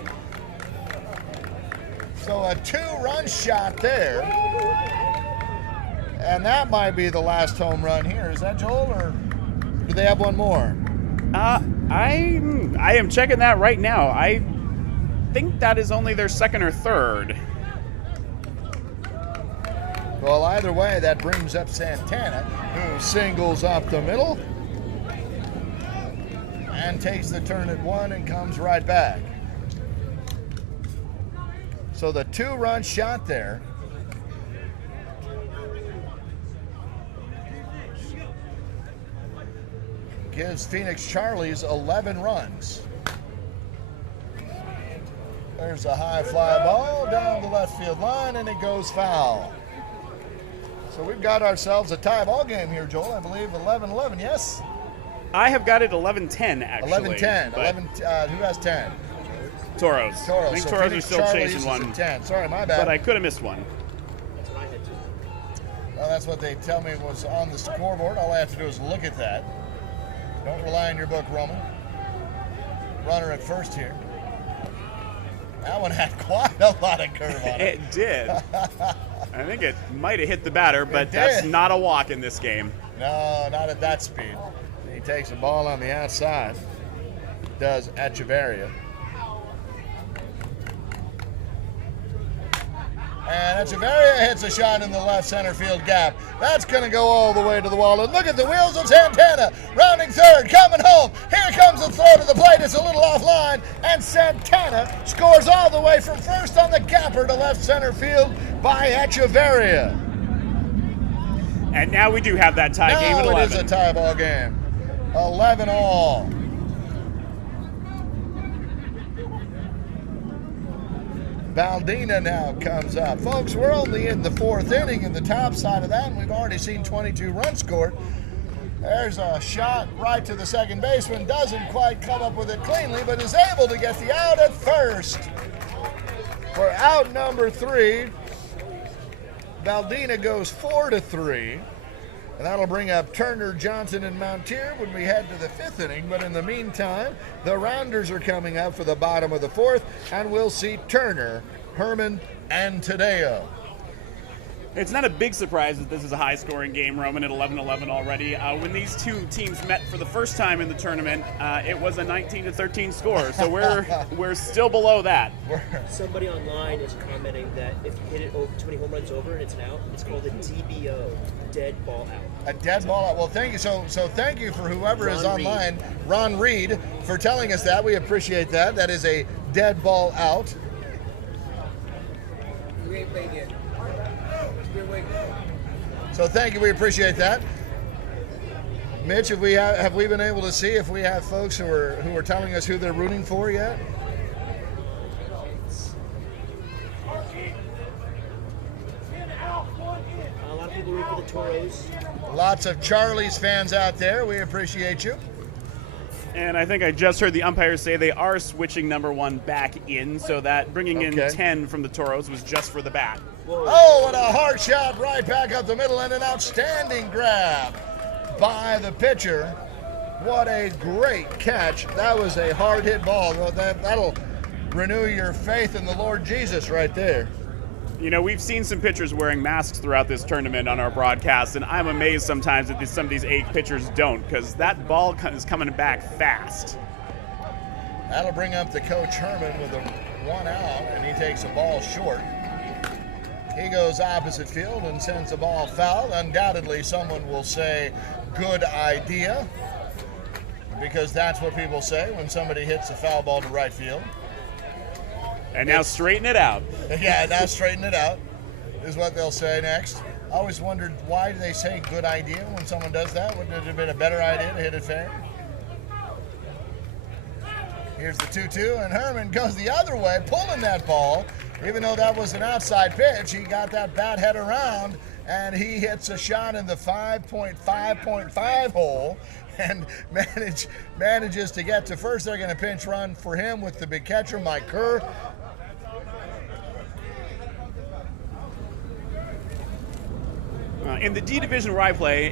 So a 2-run shot there. And that might be the last home run here. Is that Joel, or do they have one more? I am checking that right now. I think that is only their second or third. Well, either way, that brings up Santana, who singles up the middle and takes the turn at one and comes right back. So the 2-run shot there gives Phoenix Charlies 11 runs. There's a high fly ball down the left field line, and it goes foul. So we've got ourselves a tie ball game here, Joel. I believe 11-11, yes? I have got it 11-10, actually. 11-10. Who has 10? Toros. I think So Toros are Phoenix still Charlies chasing is one. at 10. Sorry, my bad. But I could have missed one. That's what I had to. Well, that's what they tell me was on the scoreboard. All I have to do is look at that. Don't rely on your book, Roman. Runner at first here. That one had quite a lot of curve on it. It did. I think it might have hit the batter, but that's not a walk in this game. No, not at that speed. He takes a ball on the outside. Does Echeverria. And Echeverria hits a shot in the left center field gap. That's going to go all the way to the wall. And look at the wheels of Santana. Rounding third, coming home. Here comes the throw to the plate. It's a little offline. And Santana scores all the way from first on the gapper to left center field by Echeverria. And now we do have that tie game at 11. Now it is a tie ball game. 11 all. Baldina now comes up. Folks, we're only in the 4th inning in the top side of that, and we've already seen 22 runs scored. There's a shot right to the second baseman. Doesn't quite come up with it cleanly, but is able to get the out at first. For out number 3, Baldina goes 4-3. And that'll bring up Turner, Johnson, and Mountier when we head to the 5th inning. But in the meantime, the Rounders are coming up for the bottom of the 4th, and we'll see Turner, Herman, and Tadeo. It's not a big surprise that this is a high-scoring game, Roman, at 11-11 already. When these two teams met for the first time in the tournament, it was a 19-13 score, so we're still below that. Somebody online is commenting that if you hit it over, too many home runs over and it's an out, it's called a DBO, dead ball out. A dead ball out. Well, thank you. So thank you for whoever is Ron online, Ron Reed, for telling us that. We appreciate that. That is a dead ball out. We ain't played yet. Still waiting. So thank you. We appreciate that. Mitch, have we been able to see if we have folks who are telling us who they're rooting for yet? A lot of people root for the Toros. Lots of Charlie's fans out there. We appreciate you. And I think I just heard the umpires say they are switching number 1 back in, so that bringing in 10 from the Toros was just for the bat. Whoa. Oh, and a hard shot right back up the middle, and an outstanding grab by the pitcher What a great catch. That was a hard hit ball. That'll renew your faith in the Lord Jesus right there. You know, we've seen some pitchers wearing masks throughout this tournament on our broadcast, and I'm amazed sometimes that some of these 8 pitchers don't, because that ball is coming back fast. That'll bring up the coach Herman with a 1 out, and he takes a ball short. He goes opposite field and sends the ball foul. Undoubtedly, someone will say, good idea, because that's what people say when somebody hits a foul ball to right field. And now straighten it out. Yeah, now straighten it out is what they'll say next. I always wondered, why do they say good idea when someone does that? Wouldn't it have been a better idea to hit it fair? Here's the 2-2, and Herman goes the other way, pulling that ball. Even though that was an outside pitch, he got that bat head around, and he hits a shot in the 5.5.5 hole and manages to get to first. They're going to pinch run for him with the big catcher, Mike Kerr. In the D division where I play,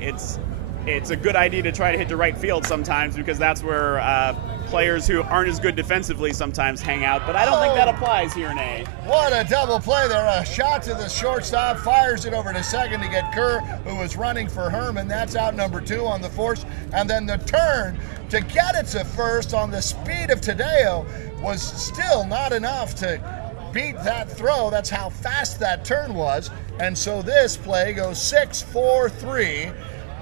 it's a good idea to try to hit to right field sometimes, because that's where players who aren't as good defensively sometimes hang out, but I don't think that applies here in A. What a double play there. A shot to the shortstop, fires it over to second to get Kerr, who was running for Herman. That's out number 2 on the force. And then the turn to get it to first on the speed of Tadeo was still not enough to beat that throw. That's how fast that turn was. And so this play goes 6-4-3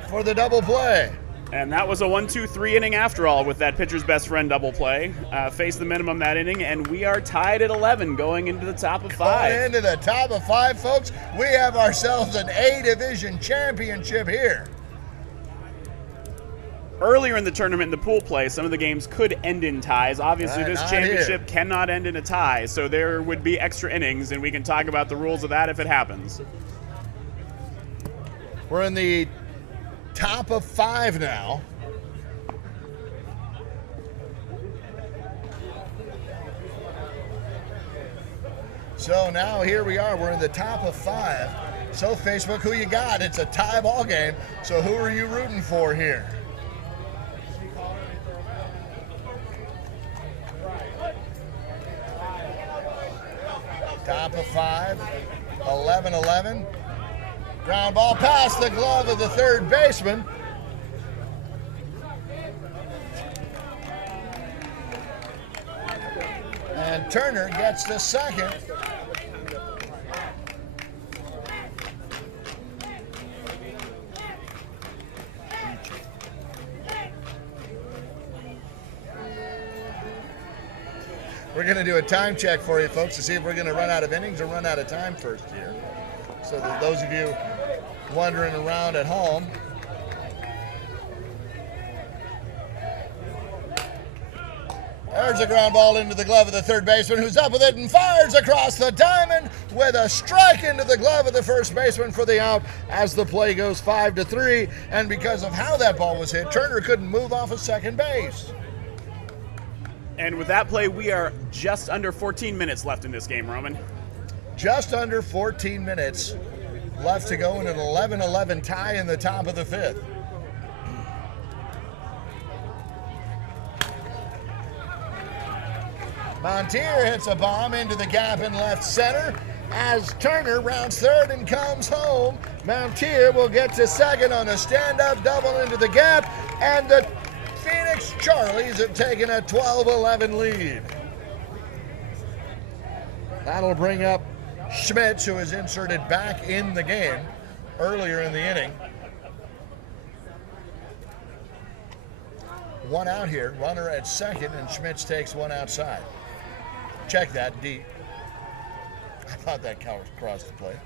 for the double play. And that was a 1-2-3 inning after all, with that pitcher's best friend double play. Faced the minimum that inning, and we are tied at 11 going into the top of 5. Going into the top of 5, folks. We have ourselves an A division championship here. Earlier in the tournament, in the pool play, some of the games could end in ties. Obviously, this Not championship here. cannot end in a tie, so there would be extra innings, and we can talk about the rules of that if it happens. We're in the top of 5 now. So now here we are. We're in the top of 5. So Facebook, who you got? It's a tie ball game. So who are you rooting for here? Top of 5, 11-11. Ground ball past the glove of the third baseman. And Turner gets the second. We're going to do a time check for you folks to see if we're going to run out of innings or run out of time first here. So that those of you wandering around at home, there's a ground ball into the glove of the third baseman, who's up with it and fires across the diamond with a strike into the glove of the first baseman for the out as the play goes 5-3. And because of how that ball was hit, Turner couldn't move off of second base. And with that play, we are just under 14 minutes left in this game, Roman. Just under 14 minutes left to go in an 11-11 tie in the top of the 5th. Montier hits a bomb into the gap in left center as Turner rounds third and comes home. Montier will get to second on a stand-up double into the gap, and the Phoenix Charlies have taken a 12-11 lead. That'll bring up Schmitz, who is inserted back in the game earlier in the inning. 1 out here, runner at second, and Schmitz takes 1 outside. Check that deep. I thought that crossed the plate.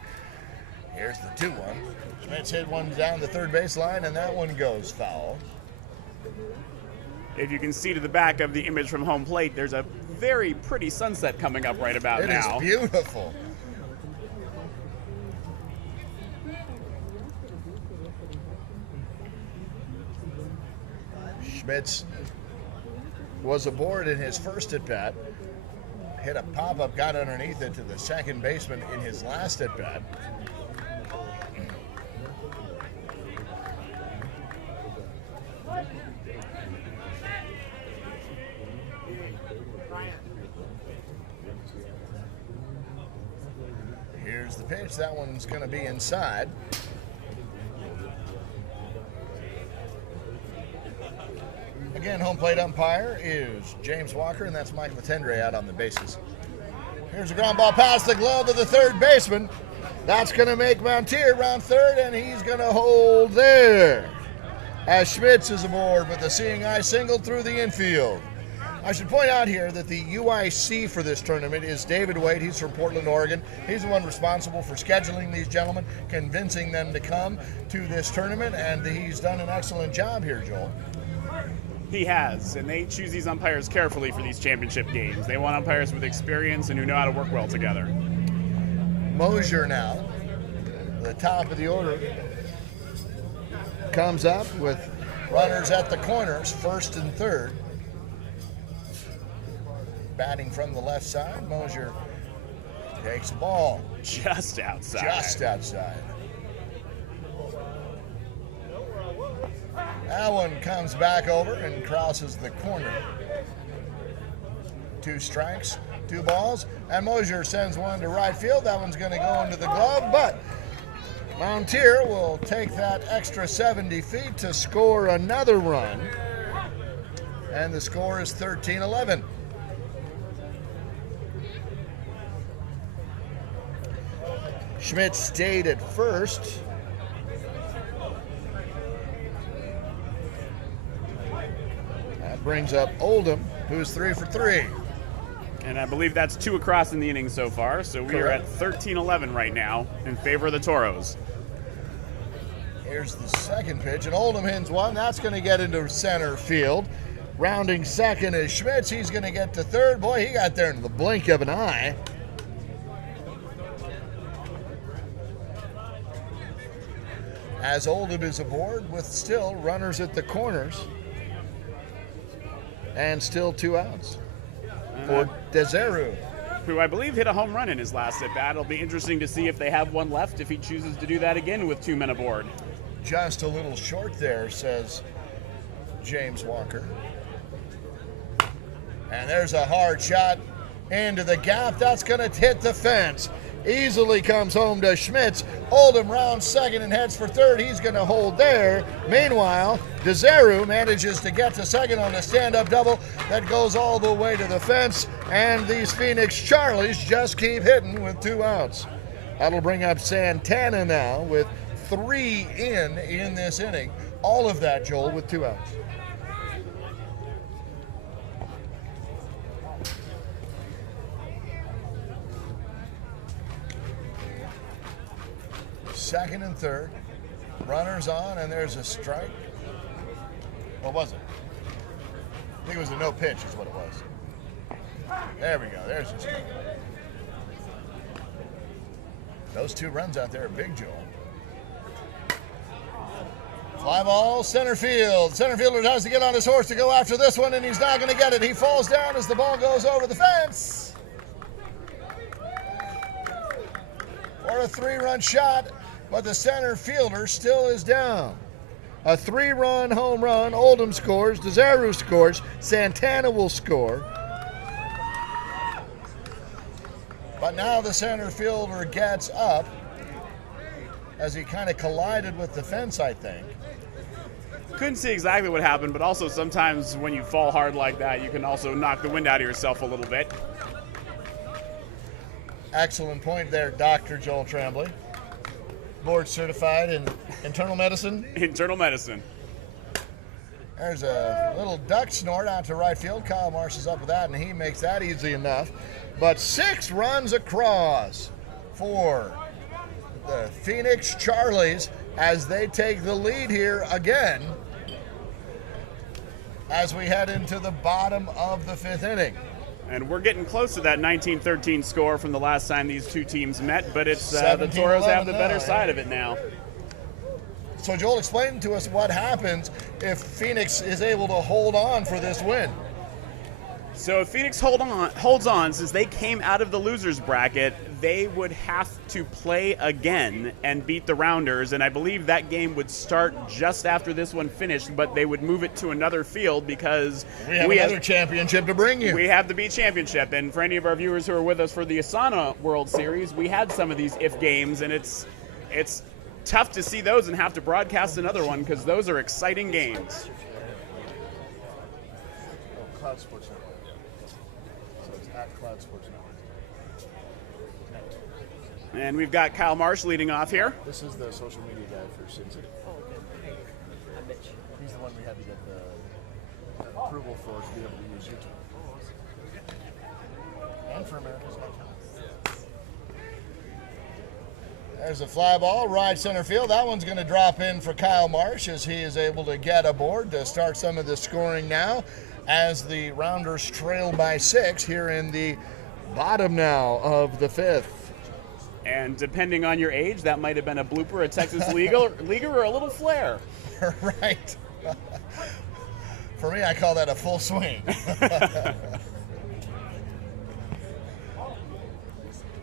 Here's the 2-1. Schmitz hit one down the third baseline, and that one goes foul. If you can see to the back of the image from home plate, there's a very pretty sunset coming up right about now. It is beautiful. Schmitz was aboard in his first at-bat. Hit a pop-up, got underneath it to the second baseman in his last at-bat. pitch. That one's going to be inside. Again, home plate umpire is James Walker, and that's Mike Latendre out on the bases. Here's a ground ball past the glove of the third baseman. That's going to make Montier round third, and he's going to hold there. As Schmitz is aboard with a seeing eye single through the infield. I should point out here that the UIC for this tournament is David Wade. He's from Portland, Oregon. He's the one responsible for scheduling these gentlemen, convincing them to come to this tournament, and he's done an excellent job here, Joel. He has, and they choose these umpires carefully for these championship games. They want umpires with experience and who know how to work well together. Mosier now, the top of the order, comes up with runners at the corners, first and third. Batting from the left side, Mosier takes the ball. Just outside. Just outside. That one comes back over and crosses the corner. 2 strikes, 2 balls, and Mosier sends one to right field. That one's going to go into the glove, but Montier will take that extra 70 feet to score another run, and the score is 13-11. Schmidt stayed at first. That brings up Oldham, who's 3 for 3. And I believe that's 2 across in the inning so far, so we are at 13-11 right now in favor of the Toros. Here's the second pitch, and Oldham hits one. That's going to get into center field. Rounding second is Schmitz. He's going to get to third. Boy, he got there in the blink of an eye. As Oldham is aboard with still runners at the corners and still 2 outs for Deseru, who I believe hit a home run in his last at-bat. It'll be interesting to see if they have one left, if he chooses to do that again with 2 men aboard. Just a little short there, says James Walker. And there's a hard shot into the gap. That's going to hit the fence. Easily comes home to Schmitz. Oldham rounds second and heads for third. He's going to hold there. Meanwhile, Deseru manages to get to second on a stand-up double that goes all the way to the fence. And these Phoenix Charlies just keep hitting with 2 outs. That'll bring up Santana now with 3 in this inning. All of that, Joel, with 2 outs. Second and third, runners on, and there's a strike. What was it? I think it was a no pitch is what it was. There we go, there's a strike. Those 2 runs out there are big, Joel. Fly ball, center field. Center fielder has to get on his horse to go after this one, and he's not going to get it. He falls down as the ball goes over the fence. For a 3-run shot. But the center fielder still is down. A 3-run home run. Oldham scores. Deseru scores. Santana will score. But now the center fielder gets up as he kind of collided with the fence, I think. Couldn't see exactly what happened, but also sometimes when you fall hard like that, you can also knock the wind out of yourself a little bit. Excellent point there, Dr. Joel Tremblay. Board certified in internal medicine. Internal medicine. There's a little duck snort out to right field. Kyle Marsh is up with that, and he makes that easy enough. But 6 runs across for the Phoenix Charlies as they take the lead here again as we head into the bottom of the 5th inning. And we're getting close to that 19-13 score from the last time these 2 teams met, but it's the Toros have the better side of it now. So Joel, explain to us what happens if Phoenix is able to hold on for this win. So if Phoenix holds on, since they came out of the losers bracket, they would have to play again and beat the Rounders, and I believe that game would start just after this one finished, but they would move it to another field because we have another championship to bring you. We have the beat championship, and for any of our viewers who are with us for the Asana World Series, we had some of these if games, and it's tough to see those and have to broadcast another one because those are exciting games. Cloud Sports Network. So it's at Cloud Sports Network. And we've got Kyle Marsh leading off here. This is the social media guy for Sin City. Oh, okay. Hey, I'm Mitch. He's the one we had to get the approval for to be able to use YouTube. And for America's Got Talent. There's a fly ball, right center field. That one's going to drop in for Kyle Marsh as he is able to get aboard to start some of the scoring now as the Rounders trail by 6 here in the bottom now of the 5th. And depending on your age, that might have been a blooper, a Texas leaguer, or a little flare. Right. For me, I call that a full swing.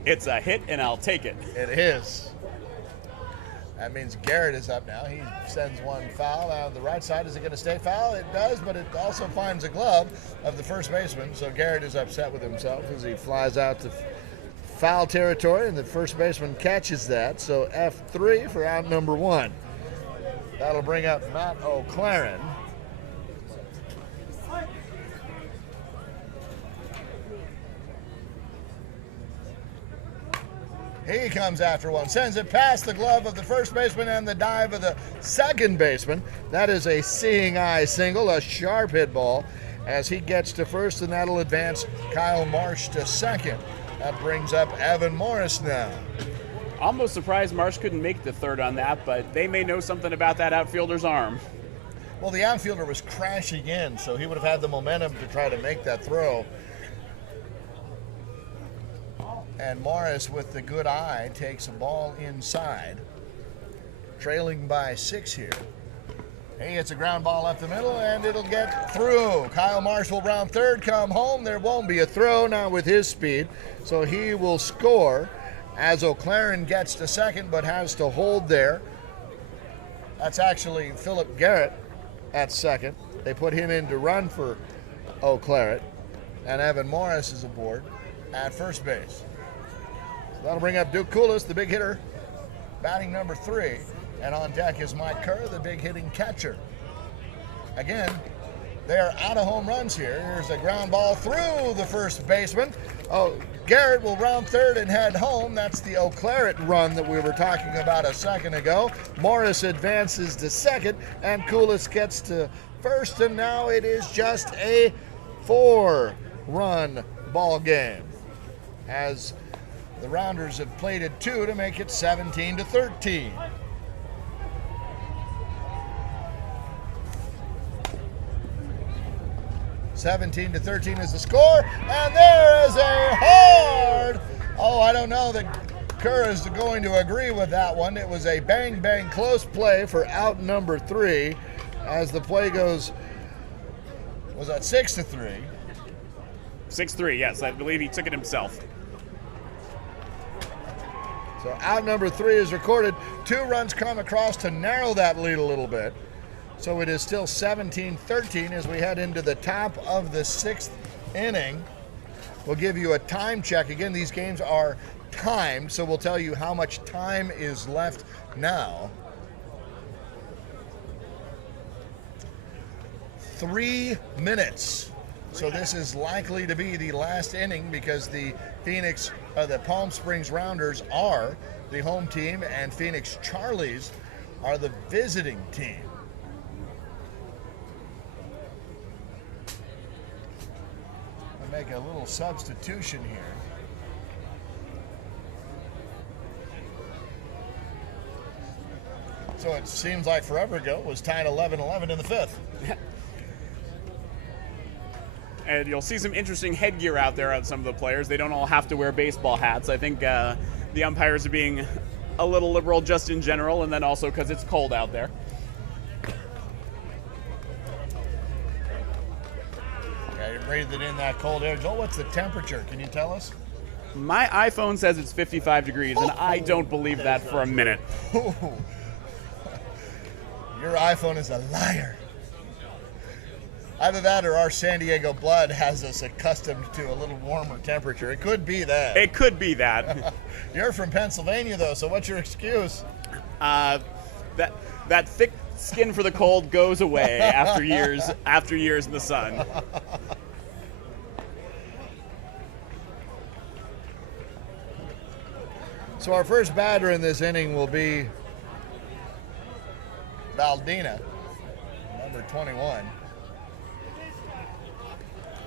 It's a hit, and I'll take it. It is. That means Garrett is up now. He sends one foul out of the right side. Is it going to stay foul? It does, but it also finds a glove of the first baseman. So Garrett is upset with himself as he flies out to foul territory, and the first baseman catches that. So F3 for out number 1. That'll bring up Matt O'Claren. He comes after one, sends it past the glove of the first baseman and the dive of the second baseman. That is a seeing eye single, a sharp hit ball as he gets to first, and that'll advance Kyle Marsh to second. That brings up Evan Morris now. Almost surprised Marsh couldn't make the third on that, but they may know something about that outfielder's arm. Well, the outfielder was crashing in, so he would have had the momentum to try to make that throw. And Morris, with the good eye, takes a ball inside, trailing by 6 here. He hits a ground ball up the middle, and it'll get through. Kyle Marsh will round third, come home. There won't be a throw now with his speed, so he will score as O'Claren gets to second but has to hold there. That's actually Philip Garrett at second. They put him in to run for O'Claren, and Evan Morris is aboard at first base. So that'll bring up Duke Koulis, the big hitter, batting number 3. And on deck is Mike Kerr, the big hitting catcher. Again, they are out of home runs here. Here's a ground ball through the first baseman. Oh, Garrett will round third and head home. That's the O'Claren run that we were talking about a second ago. Morris advances to second, and Koulis gets to first, and now it is just a 4-run ball game, as the Rounders have played at 2 to make it 17-13. (17-13) is the score, and there is a hard. Oh, I don't know that Kerr is going to agree with that one. It was a bang close play for out number 3, as the play goes. Was that 6-3? 6-3, yes, I believe he took it himself. So out number 3 is recorded. 2 runs come across to narrow that lead a little bit. So it is still 17-13 as we head into the top of the 6th inning. We'll give you a time check. Again, these games are timed, so we'll tell you how much time is left now. 3 minutes. So this is likely to be the last inning because the Palm Springs Rounders are the home team and Phoenix Charlies are the visiting team. Make a little substitution here. So it seems like forever ago it was tied 11-11 in the 5th. And you'll see some interesting headgear out there on some of the players. They don't all have to wear baseball hats. I think the umpires are being a little liberal just in general, and then also because it's cold out there. Okay, breathing in that cold air. Joel, what's the temperature? Can you tell us? My iPhone says it's 55 degrees, and I don't believe that for a minute. Ooh. Your iPhone is a liar. Either that or our San Diego blood has us accustomed to a little warmer temperature. It could be that. It could be that. You're from Pennsylvania, though, so what's your excuse? That thick skin for the cold goes away after years in the sun. So our first batter in this inning will be Valdina, number 21.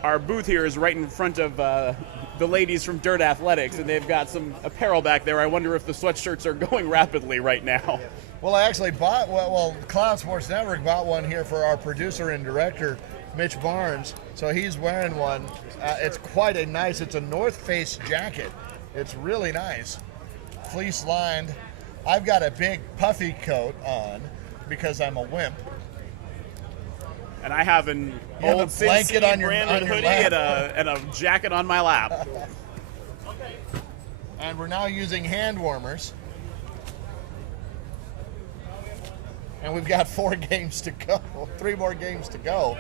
Our booth here is right in front of the ladies from Dirt Athletics, and they've got some apparel back there. I wonder if the sweatshirts are going rapidly right now. Well, I actually bought Cloud Sports Network bought one here for our producer and director, Mitch Barnes. So he's wearing one. It's quite a nice, it's a North Face jacket. It's really nice. Fleece lined. I've got a big puffy coat on because I'm a wimp. And I have an You have old a blanket Cincy on your branded hoodie lap. and a jacket on my lap. And we're now using hand warmers. And we've got 4 games to go, 3 more games to go.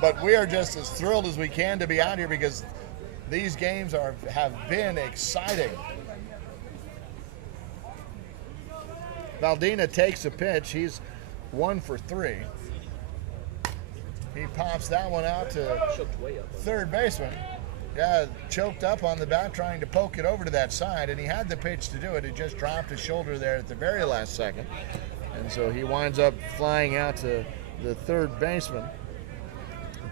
But we are just as thrilled as we can to be out here because these games have been exciting. Valdina takes a pitch. He's 1 for 3. He pops that one out to Choked way up. third baseman. Yeah, choked up on the bat trying to poke it over to that side, and he had the pitch to do it. He just dropped his shoulder there at the very last second. And so he winds up flying out to the third baseman.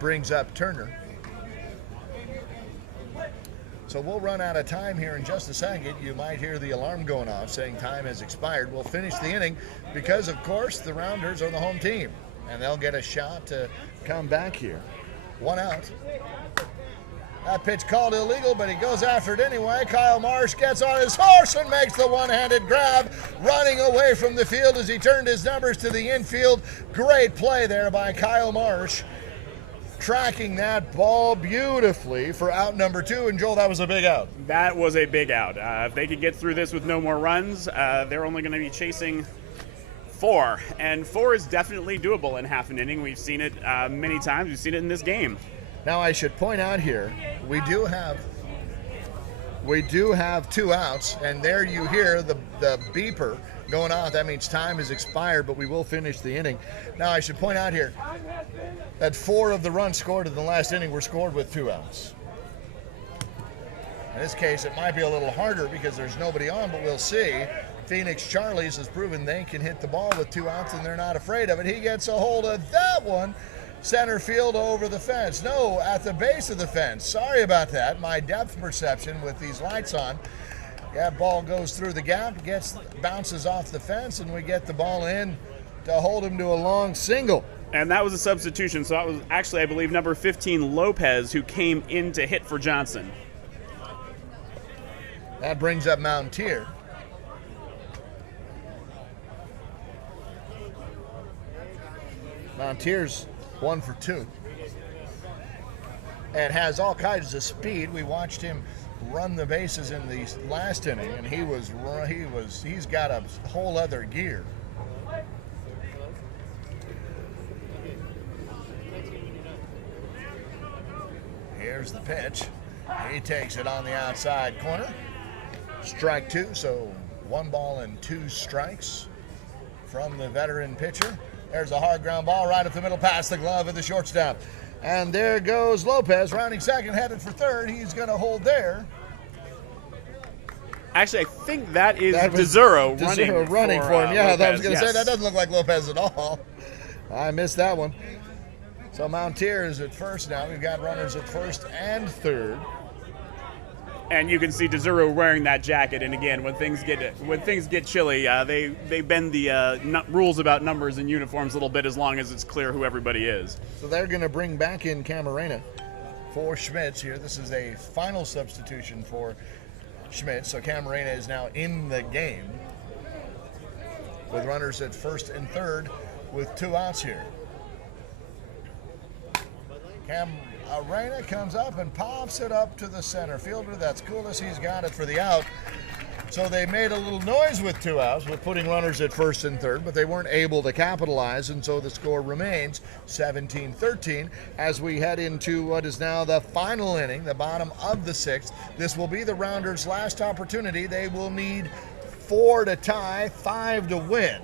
Brings up Turner. So we'll run out of time here in just a second. You might hear the alarm going off saying time has expired. We'll finish the inning because, of course, the Rounders are the home team, and they'll get a shot to come back here. 1 out. That pitch called illegal, but he goes after it anyway. Kyle Marsh gets on his horse and makes the one-handed grab, running away from the field as he turned his numbers to the infield. Great play there by Kyle Marsh, tracking that ball beautifully for out number 2. And Joel, that was a big out. That was a big out. If they could get through this with no more runs, they're only going to be chasing 4. And 4 is definitely doable in half an inning. We've seen it many times. We've seen it in this game. Now I should point out here, we do have 2 outs, and there you hear the beeper going off. That means time has expired, but we will finish the inning. Now I should point out here that 4 of the runs scored in the last inning were scored with 2 outs. In this case, it might be a little harder because there's nobody on, but we'll see. Phoenix Charlies has proven they can hit the ball with 2 outs, and they're not afraid of it. He gets a hold of that one. Center field over the fence. No, at the base of the fence. Sorry about that. My depth perception with these lights on. That ball goes through the gap, bounces off the fence, and we get the ball in to hold him to a long single. And that was a substitution. So that was actually, I believe, number 15, Lopez, who came in to hit for Johnson. That brings up Mountier. Mountier's 1 for 2 and has all kinds of speed. We watched him run the bases in the last inning, and he's got a whole other gear. Here's the pitch. He takes it on the outside corner. Strike 2, so 1 ball and 2 strikes from the veteran pitcher. There's a hard ground ball right up the middle past the glove of the shortstop. And there goes Lopez, rounding second, headed for third. He's going to hold there. Actually, I think that is DeZuro running for him. Yeah, Lopez. I was going to say, Yes. that doesn't look like Lopez at all. I missed that one. So Mountier is at first now. We've got runners at first and third. And you can see DeZuro wearing that jacket. And again, when things get chilly, they bend the rules about numbers and uniforms a little bit as long as it's clear who everybody is. So they're going to bring back in Camarena for Schmitz here. This is a final substitution for Schmitz. So Camarena is now in the game with runners at first and third with 2 outs here. Arena comes up and pops it up to the center fielder. That's Coolis. He's got it for the out. So they made a little noise with 2 outs with putting runners at first and third, but they weren't able to capitalize, and so the score remains 17-13 as we head into what is now the final inning, the bottom of the 6th. This will be the Rounders' last opportunity. They will need 4 to tie, 5 to win.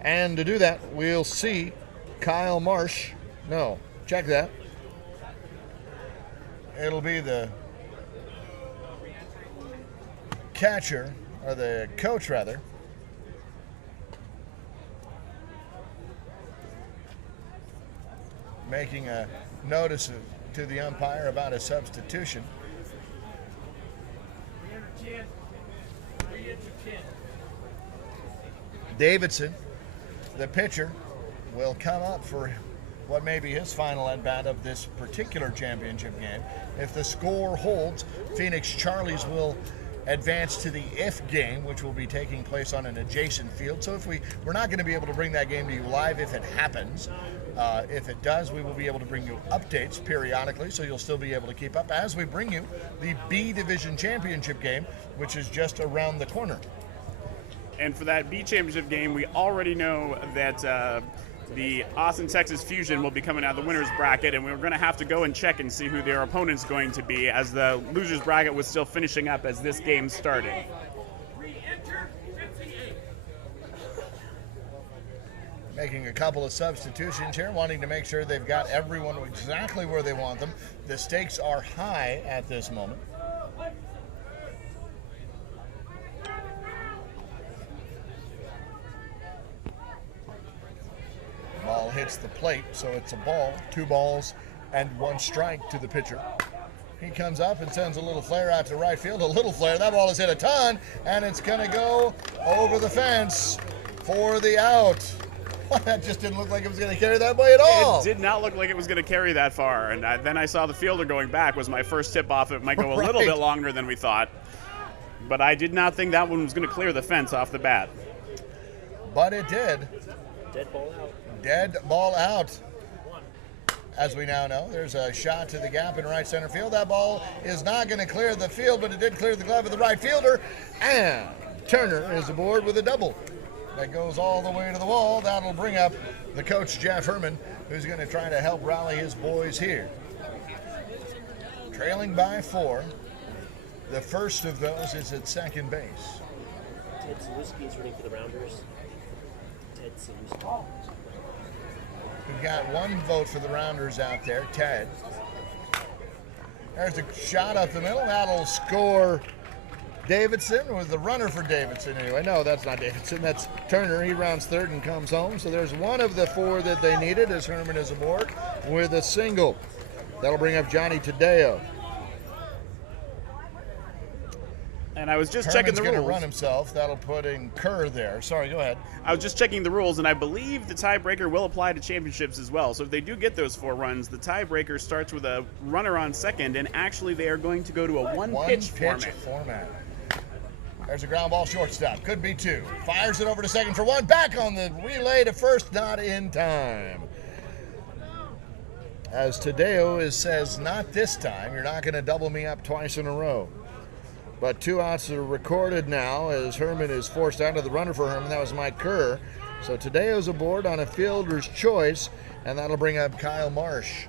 And to do that, we'll see Kyle Marsh. No, check that. It'll be the catcher, or the coach rather, making a notice to the umpire about a substitution. Davidson, the pitcher, will come up for what may be his final at-bat of this particular championship game. If the score holds, Phoenix Charlies will advance to the if game, which will be taking place on an adjacent field. So we're not going to be able to bring that game to you live if it happens. If it does, we will be able to bring you updates periodically, so you'll still be able to keep up as we bring you the B Division Championship game, which is just around the corner. And for that B Championship game, we already know that the Austin, Texas Fusion will be coming out of the winner's bracket, and we're going to have to go and check and see who their opponent's going to be, as the loser's bracket was still finishing up as this game started. Making a couple of substitutions here, wanting to make sure they've got everyone exactly where they want them. The stakes are high at this moment. Ball hits the plate, so it's a ball. 2 balls and 1 strike to the pitcher. He comes up and sends a little flare out to right field. A little flare. That ball has hit a ton, and it's going to go over the fence for the out. Well, that just didn't look like it was going to carry that way at all. It did not look like it was going to carry that far, and then I saw the fielder going back was my first tip off. It might go a little bit longer than we thought, but I did not think that one was going to clear the fence off the bat. But it did. Dead ball out. Dead ball out. As we now know, there's a shot to the gap in right center field. That ball is not going to clear the field, but it did clear the glove of the right fielder. And Turner is aboard with a double. That goes all the way to the wall. That'll bring up the coach, Jeff Herman, who's going to try to help rally his boys here. Trailing by 4. The first of those is at second base. Ted Zalewski is running for the Rounders. Ted Zalewski. We've got 1 vote for the Rounders out there, Ted. There's a shot up the middle. That'll score Davidson, or the runner for Davidson anyway. No, that's not Davidson. That's Turner. He rounds third and comes home. So there's 1 of the 4 that they needed as Herman is aboard with a single. That'll bring up Johnny Tadeo. And I was just Herman's checking the going rules. to run himself. That'll put in Kerr there. Sorry, go ahead. I was just checking the rules, and I believe the tiebreaker will apply to championships as well. So if they do get those 4 runs, the tiebreaker starts with a runner on second, and actually they are going to go to a one-pitch format. There's a ground ball shortstop. Could be 2. Fires it over to second for 1. Back on the relay to first, not in time. As Tadeo says, not this time. You're not going to double me up twice in a row. But 2 outs are recorded now as Herman is forced out of the runner for Herman. That was Mike Kerr. So Tadeo's aboard on a fielder's choice, and that'll bring up Kyle Marsh,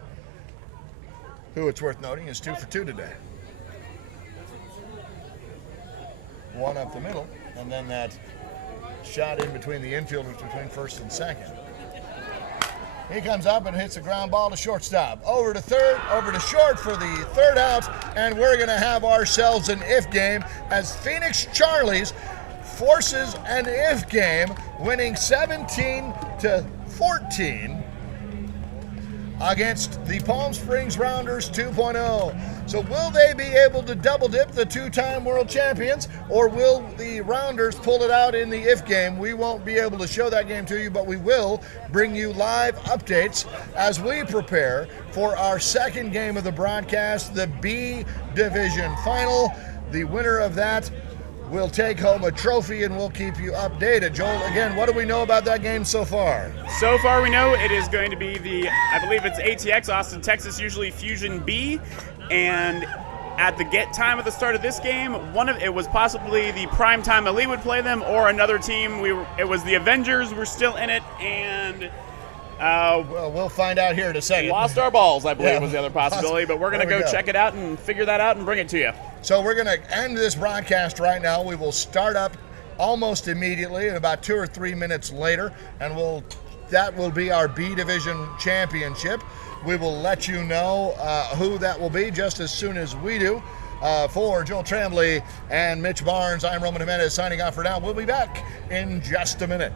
who, it's worth noting, is 2 for 2 today. 1 up the middle, and then that shot in between the infielders between first and second. He comes up and hits a ground ball to shortstop. Over to third, over to short for the 3rd out, and we're going to have ourselves an if game as Phoenix Charlies forces an if game, winning 17-14 against the Palm Springs Rounders 2.0. So will they be able to double dip the 2-time world champions, or will the Rounders pull it out in the if game? We won't be able to show that game to you, but we will bring you live updates as we prepare for our second game of the broadcast, the B Division Final. The winner of that will take home a trophy, and we'll keep you updated. Joel, again, what do we know about that game so far? So far, we know it is going to be I believe it's ATX, Austin, Texas, usually Fusion B, and at the get time at the start of this game, it was possibly the prime time Elite would play them, or another team. It was the Avengers were still in it, and well, we'll find out here in a second. Lost Our Balls, I believe, Yeah, was the other possibility, but we're going to there we go go. check it out and figure that out and bring it to you. So we're going to end this broadcast right now. We will start up almost immediately, and about 2 or 3 minutes later, and that will be our B Division Championship. We will let you know who that will be just as soon as we do. For Joel Tremblay and Mitch Barnes, I'm Roman Jimenez signing off for now. We'll be back in just a minute.